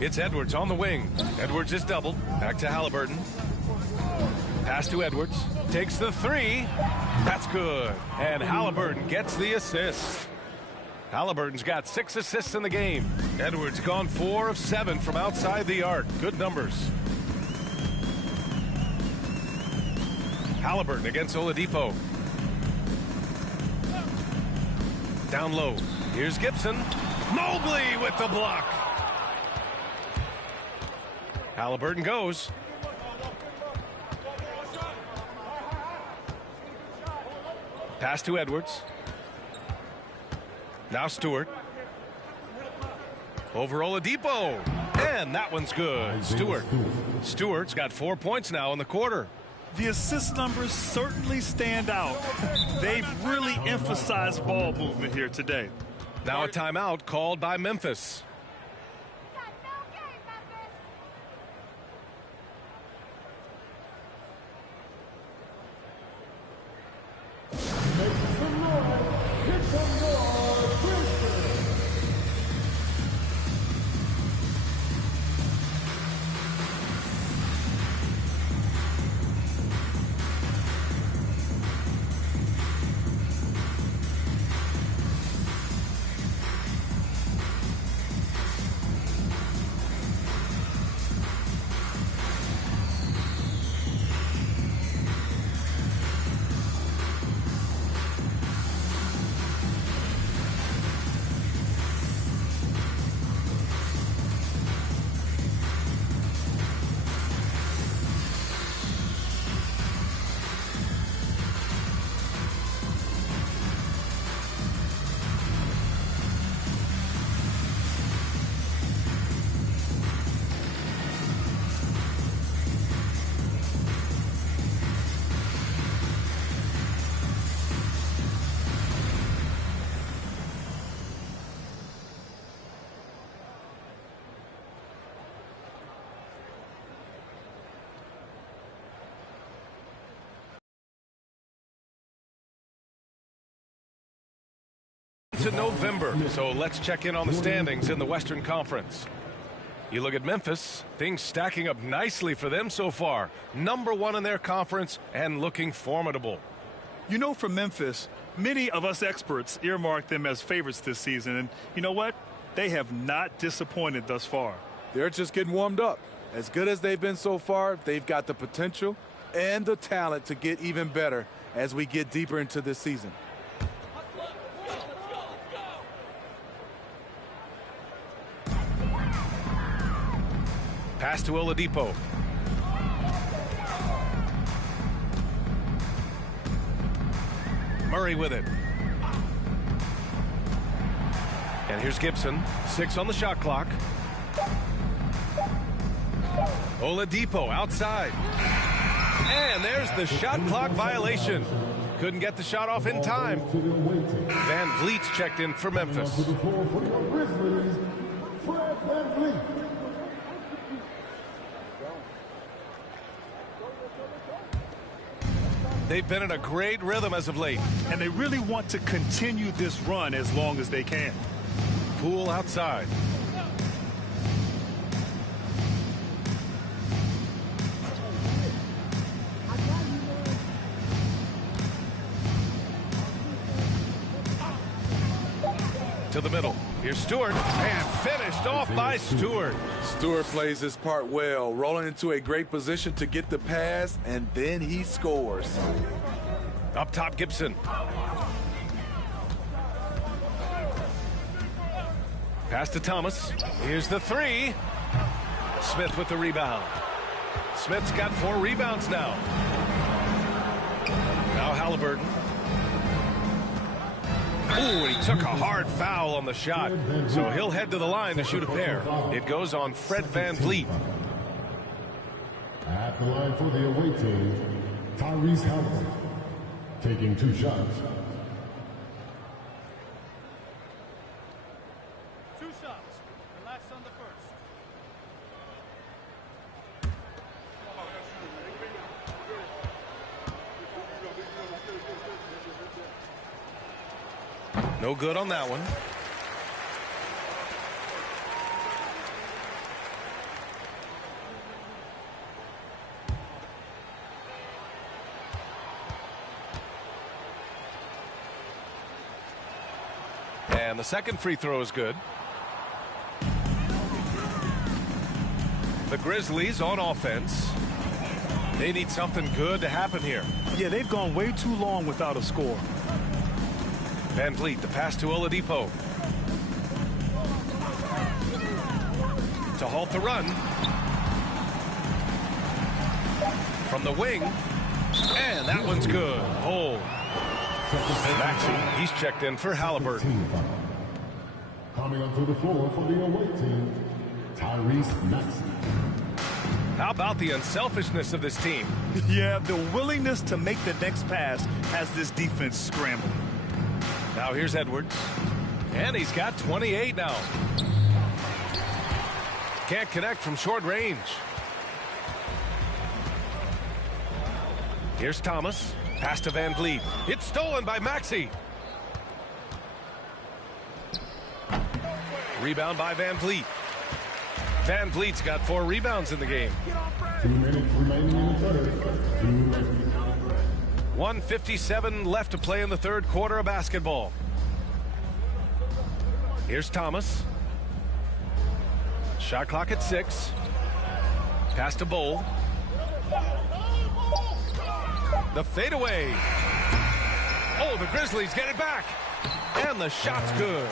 It's Edwards on the wing. Edwards is doubled. Back to Halliburton. Pass to Edwards. Takes the 3. That's good. And Halliburton gets the assist. Halliburton's got 6 assists in the game. Edwards gone 4 of 7 from outside the arc. Good numbers. Halliburton against Oladipo. Down low. Here's Gibson. Mobley with the block. Halliburton goes. Pass to Edwards. Now Stewart. Over Oladipo. And that one's good. Stewart's got 4 points now in the quarter. The assist numbers certainly stand out. They've really emphasized ball movement here today. Now a timeout called by Memphis. To November, so let's check in on the standings in the Western Conference. You look at Memphis, things stacking up nicely for them so far. #1 in their conference and looking formidable. You know, for Memphis, many of us experts earmarked them as favorites this season. And you know what? They have not disappointed thus far. They're just getting warmed up. As good as they've been so far, they've got the potential and the talent to get even better as we get deeper into this season. Pass to Oladipo. Murray with it. And here's Gibson. 6 on the shot clock. Oladipo outside. And there's the shot clock violation. Couldn't get the shot off in time. Van Vliet's checked in for Memphis. They've been in a great rhythm as of late. And they really want to continue this run as long as they can. Poole outside. To the middle. Here's Stewart. And finished off by Stewart. Stewart plays his part well, rolling into a great position to get the pass, and then he scores. Up top, Gibson. Pass to Thomas. Here's the 3. Smith with the rebound. Smith's got 4 rebounds now. Now Halliburton. Ooh, he took a hard foul on the shot. So he'll head to the line to shoot a pair. It goes on Fred Van Vliet. At the line for the away team, Tyrese Halliburton, taking 2 shots. 2 shots. Relax on the first. No good on that one. And the second free throw is good. The Grizzlies on offense. They need something good to happen here. Yeah, they've gone way too long without a score. Van Vliet, the pass to Oladipo. To halt the run. From the wing. And that one's good. Hold. Maxey, he's checked in for Halliburton. Coming onto the floor for the away team, Maxey. How about the unselfishness of this team? Yeah, the willingness to make the next pass has this defense scrambling. Now here's Edwards. And he's got 28 now. Can't connect from short range. Here's Thomas. Pass to Van Vliet. It's stolen by Maxey. Rebound by Van Vliet. Van Vliet's got 4 rebounds in the game. 2 minutes remaining in the third. 2 minutes. 1:57 left to play in the third quarter of basketball. Here's Thomas. Shot clock at 6. Pass to Bowl. The fadeaway. Oh, the Grizzlies get it back. And the shot's good.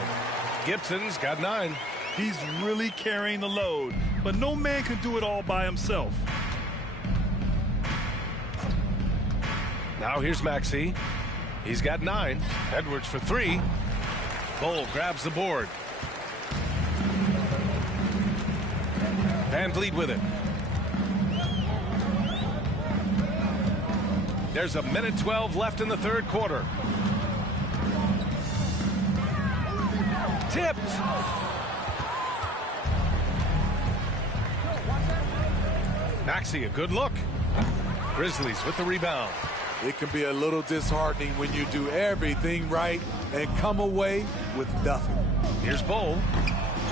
Gibson's got 9. He's really carrying the load, but no man can do it all by himself. Now here's Maxey. He's got 9. Edwards for 3. Bowl grabs the board. Van Vliet with it. There's a minute 12 left in the third quarter. Tipped. Maxey, a good look. Grizzlies with the rebound. It can be a little disheartening when you do everything right and come away with nothing. Here's Bowl.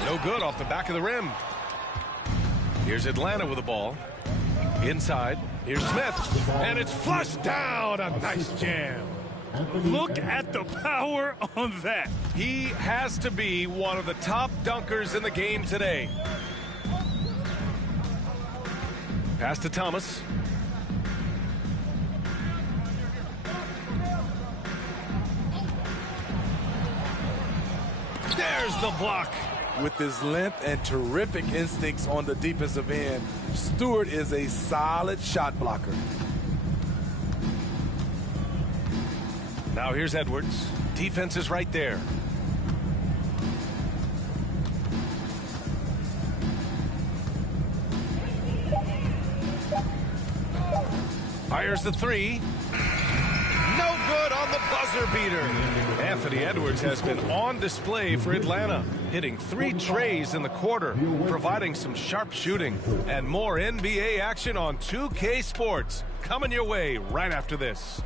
No good off the back of the rim. Here's Atlanta with the ball. Inside. Here's Smith. And it's flushed down. A nice jam. Look at the power on that. He has to be one of the top dunkers in the game today. Pass to Thomas. There's the block. With his length and terrific instincts on the defensive end, Stewart is a solid shot blocker. Now here's Edwards. Defense is right there. Fires the 3. No good on the buzzer beater. Anthony Edwards has been on display for Atlanta, hitting 3 trays in the quarter, providing some sharp shooting. And more NBA action on 2K Sports coming your way right after this.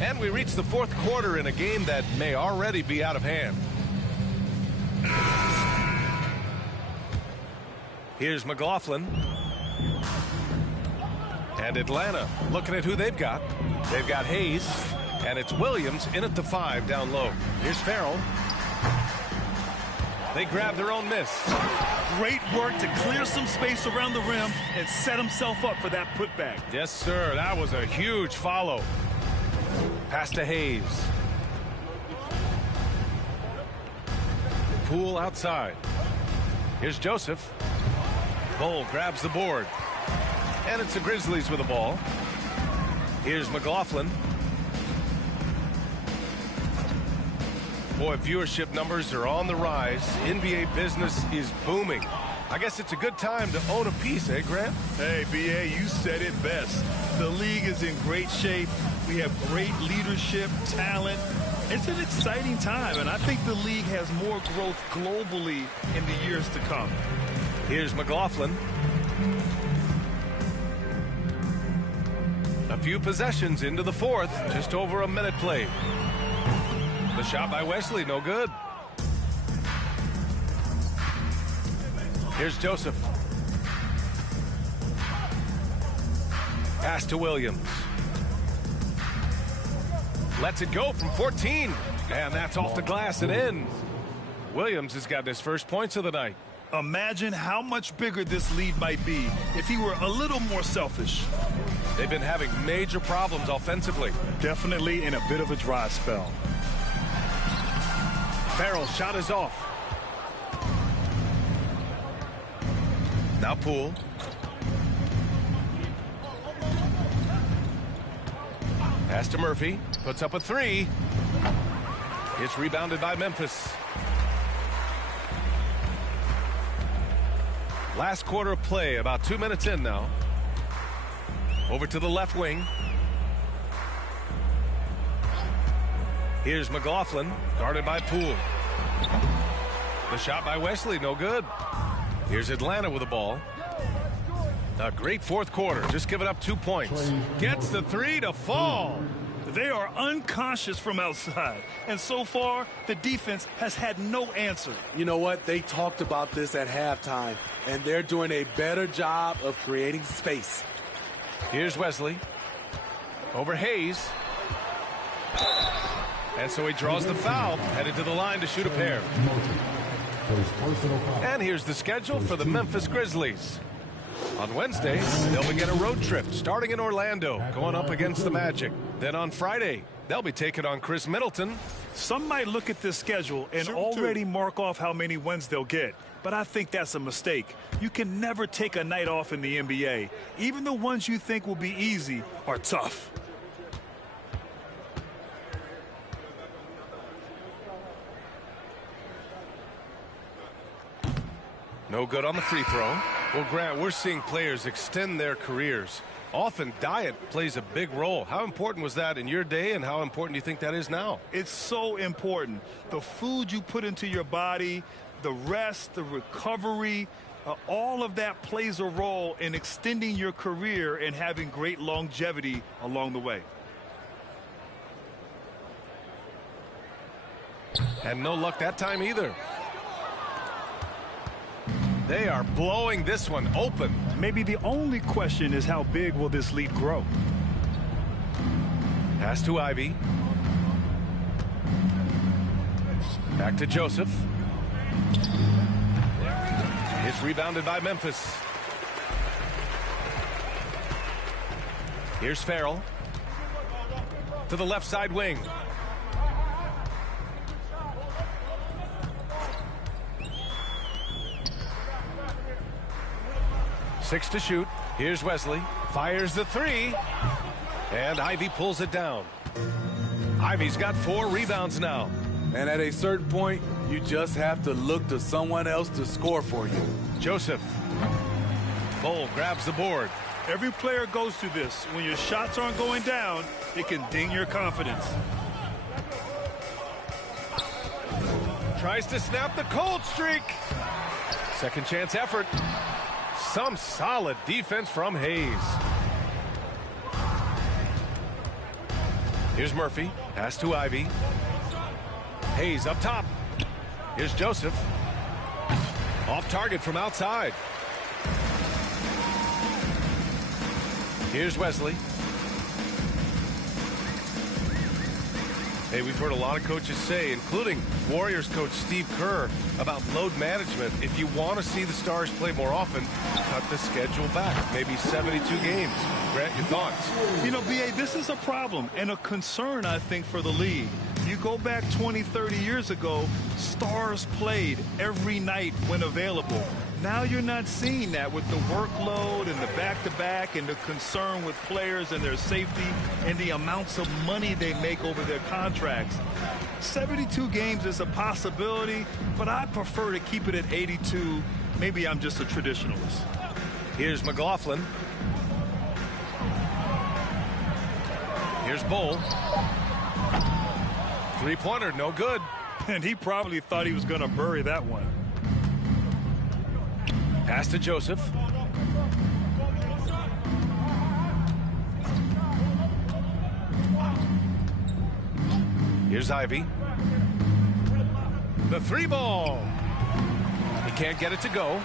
And we reach the fourth quarter in a game that may already be out of hand. Here's McLaughlin. And Atlanta looking at who they've got. They've got Hayes. And it's Williams in at the 5 down low. Here's Farrell. They grab their own miss. Great work to clear some space around the rim and set himself up for that putback. Yes, sir. That was a huge follow. Pass to Hayes. Poole outside. Here's Joseph. Bowl grabs the board. And it's the Grizzlies with the ball. Here's McLaughlin. Boy, viewership numbers are on the rise. NBA business is booming. I guess it's a good time to own a piece, eh, Grant? Hey, B.A., you said it best. The league is in great shape. We have great leadership, talent. It's an exciting time, and I think the league has more growth globally in the years to come. Here's McLaughlin. A few possessions into the fourth, just over a minute played. The shot by Wesley, no good. Here's Joseph. Pass to Williams. Lets it go from 14. And that's off the glass and in. Williams has got his first points of the night. Imagine how much bigger this lead might be if he were a little more selfish. They've been having major problems offensively. Definitely in a bit of a dry spell. Farrell's shot is off. Now Poole. Pass to Murphy. Puts up a three. It's rebounded by Memphis. Last quarter of play, about 2 minutes in now. Over to the left wing. Here's McLaughlin, guarded by Poole. The shot by Wesley, no good. Here's Atlanta with the ball. A great fourth quarter, just giving up 2 points. Gets the three to fall. They are unconscious from outside, and so far the defense has had no answer. You know what? They talked about this at halftime, and they're doing a better job of creating space. Here's Wesley. Over Hayes. And so he draws the foul, headed to the line to shoot a pair. And here's the schedule for the Memphis Grizzlies. On Wednesday, they'll begin a road trip starting in Orlando, going up against the Magic. Then on Friday, they'll be taking on Chris Middleton. Some might look at this schedule and already mark off how many wins they'll get. But I think that's a mistake. You can never take a night off in the NBA. Even the ones you think will be easy are tough. No good on the free throw. Well, Grant, we're seeing players extend their careers. Often diet plays a big role. How important was that in your day, and how important do you think that is now? It's so important. The food you put into your body, the rest, the recovery, all of that plays a role in extending your career and having great longevity along the way. And no luck that time either. They are blowing this one open. Maybe the only question is how big will this lead grow? Pass to Ivy. Back to Joseph. It's rebounded by Memphis. Here's Farrell. To the left side wing. Six to shoot. Here's Wesley. Fires the three. And Ivy pulls it down. Ivy's got 4 rebounds now. And at a certain point, you just have to look to someone else to score for you. Joseph. Bull grabs the board. Every player goes through this. When your shots aren't going down, it can ding your confidence. Tries to snap the cold streak. Second chance effort. Some solid defense from Hayes. Here's Murphy. Pass to Ivy. Hayes up top. Here's Joseph. Off target from outside. Here's Wesley. Hey, we've heard a lot of coaches say, including Warriors coach Steve Kerr, about load management. If you want to see the Stars play more often, cut the schedule back. Maybe 72 games. Grant, your thoughts? You know, B.A., this is a problem and a concern, I think, for the league. You go back 20, 30 years ago, Stars played every night when available. Now you're not seeing that with the workload and the back-to-back and the concern with players and their safety and the amounts of money they make over their contracts. 72 games is a possibility, but I prefer to keep it at 82. Maybe I'm just a traditionalist. Here's McLaughlin. Here's Bull. Three-pointer, no good. And he probably thought he was going to bury that one. Pass to Joseph. Here's Ivy. The three ball. He can't get it to go.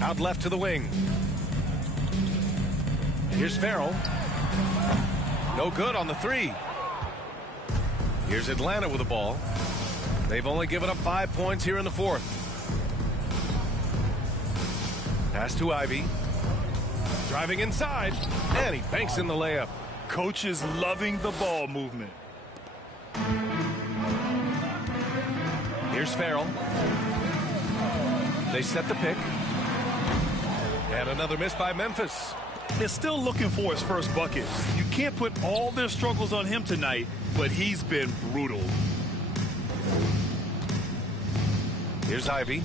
Out left to the wing. Here's Farrell. No good on the three. Here's Atlanta with the ball. They've only given up 5 points here in the fourth. Pass to Ivy. Driving inside, and he banks in the layup. Coach is loving the ball movement. Here's Farrell. They set the pick. And another miss by Memphis. They're still looking for his first bucket. You can't put all their struggles on him tonight, but he's been brutal. Here's Ivy.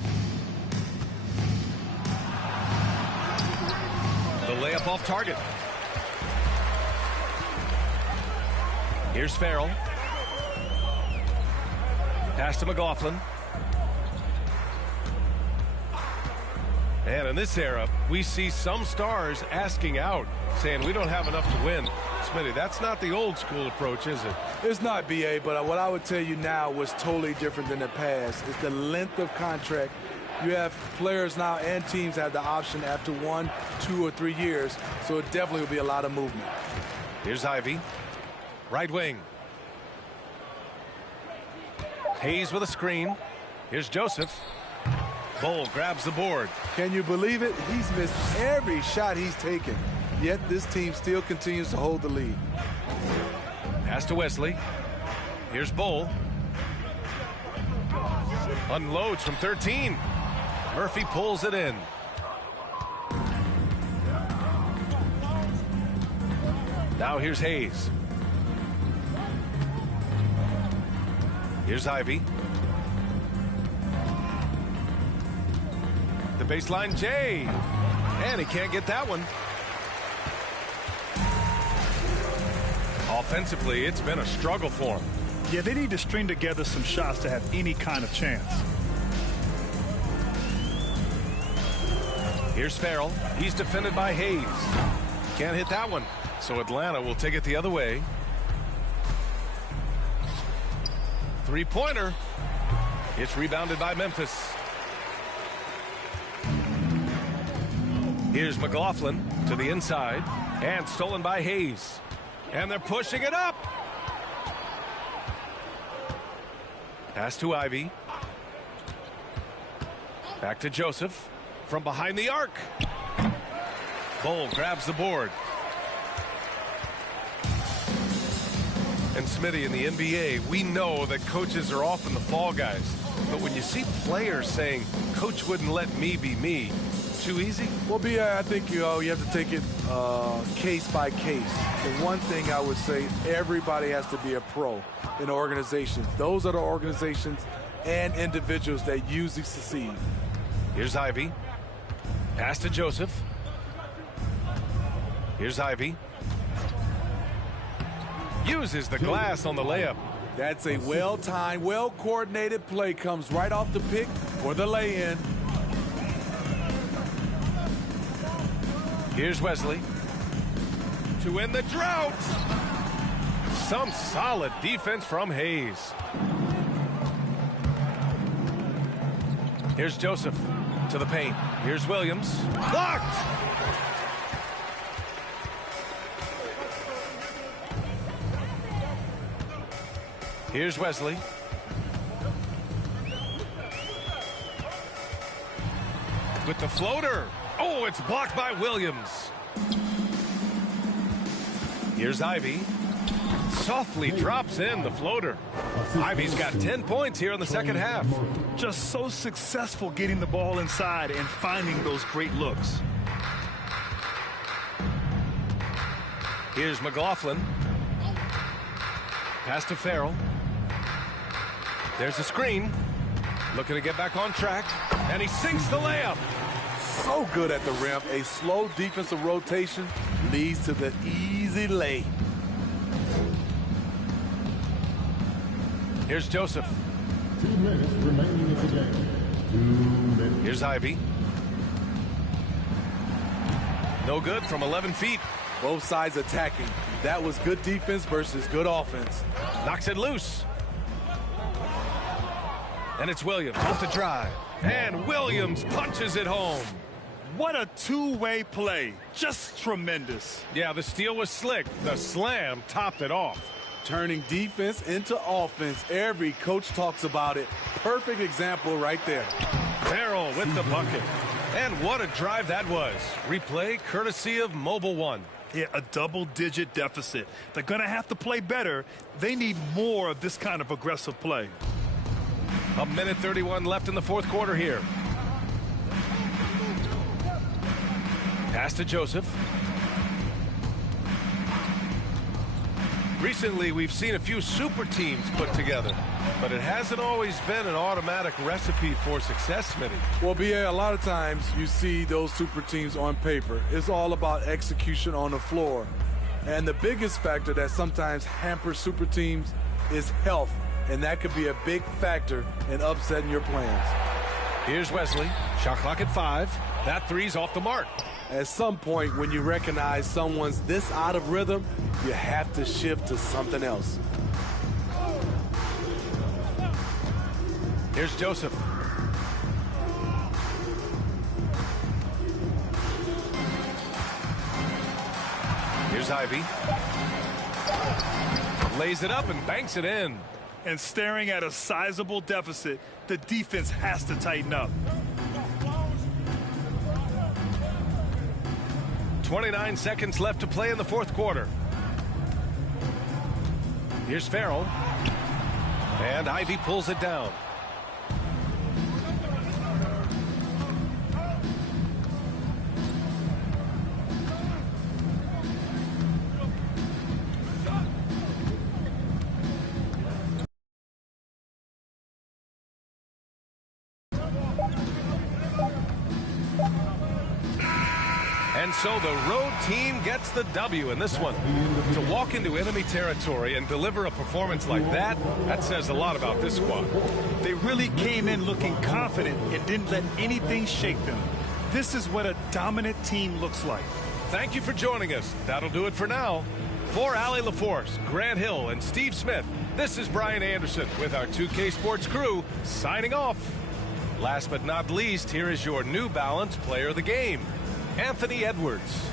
The layup off target. Here's Farrell. Pass to McLaughlin. And in this era, we see some stars asking out, saying we don't have enough to win. Smitty, that's not the old school approach, is it? It's not, BA, but what I would tell you now was totally different than the past. It's the length of contract. You have players now and teams have the option after 1, 2, or 3 years, so it definitely will be a lot of movement. Here's Ivy. Right wing. Hayes with a screen. Here's Joseph. Bull grabs the board. Can you believe it? He's missed every shot he's taken, yet this team still continues to hold the lead. Pass to Wesley. Here's Bull. Unloads from 13. Murphy pulls it in. Now here's Hayes. Here's Ivy. The baseline J. And he can't get that one. Offensively, it's been a struggle for him. Yeah, they need to string together some shots to have any kind of chance. Here's Farrell. He's defended by Hayes. Can't hit that one. So Atlanta will take it the other way. Three-pointer. It's rebounded by Memphis. Here's McLaughlin to the inside. And stolen by Hayes. And they're pushing it up. Pass to Ivy. Back to Joseph. From behind the arc. Bull grabs the board. And Smitty, in the NBA, we know that coaches are often the fall guys. But when you see players saying, "Coach wouldn't let me be me," too easy? Well, I think you have to take it case by case. The one thing I would say, everybody has to be a pro in organizations. Those are the organizations and individuals that usually succeed. Here's Ivy. Pass to Joseph. Here's Ivy. Uses the glass on the layup. That's a well-timed, well-coordinated play. Comes right off the pick for the lay-in. Here's Wesley. To end the drought. Some solid defense from Hayes. Here's Joseph to the paint. Here's Williams. Blocked. Here's Wesley. With the floater. Oh, it's blocked by Williams. Here's Ivy. Softly drops in the floater. Ivy's got 10 points here in the second half. Just so successful getting the ball inside and finding those great looks. Here's McLaughlin. Pass to Farrell. There's a screen. Looking to get back on track. And he sinks the layup. So good at the rim. A slow defensive rotation leads to the easy lay. Here's Joseph. 2 minutes remaining in the game. 2 minutes. Here's Ivy. No good from 11 feet. Both sides attacking. That was good defense versus good offense. Knocks it loose. And it's Williams off the drive. And Williams punches it home. What a two-way play. Just tremendous. Yeah, the steal was slick. The slam topped it off. Turning defense into offense. Every coach talks about it. Perfect example right there. Farrell with the bucket. And what a drive that was. Replay courtesy of Mobile One. Yeah, a double-digit deficit. They're going to have to play better. They need more of this kind of aggressive play. A minute 31 left in the fourth quarter here. Pass to Joseph. Recently, we've seen a few super teams put together, but it hasn't always been an automatic recipe for success, Smitty. Well, BA, a lot of times you see those super teams on paper. It's all about execution on the floor. And the biggest factor that sometimes hampers super teams is health, and that could be a big factor in upsetting your plans. Here's Wesley. Shot clock at 5. That three's off the mark. At some point, when you recognize someone's this out of rhythm, you have to shift to something else. Here's Joseph. Here's Ivy. Lays it up and banks it in. And staring at a sizable deficit, the defense has to tighten up. 29 seconds left to play in the fourth quarter. Here's Farrell. And Ivy pulls it down. And so the road team gets the W in this one. To walk into enemy territory and deliver a performance like that, that says a lot about this squad. They really came in looking confident and didn't let anything shake them. This is what a dominant team looks like. Thank you for joining us. That'll do it for now. For Allie LaForce, Grant Hill, and Steve Smith, this is Brian Anderson with our 2K Sports crew signing off. Last but not least, here is your New Balance player of the game, Anthony Edwards.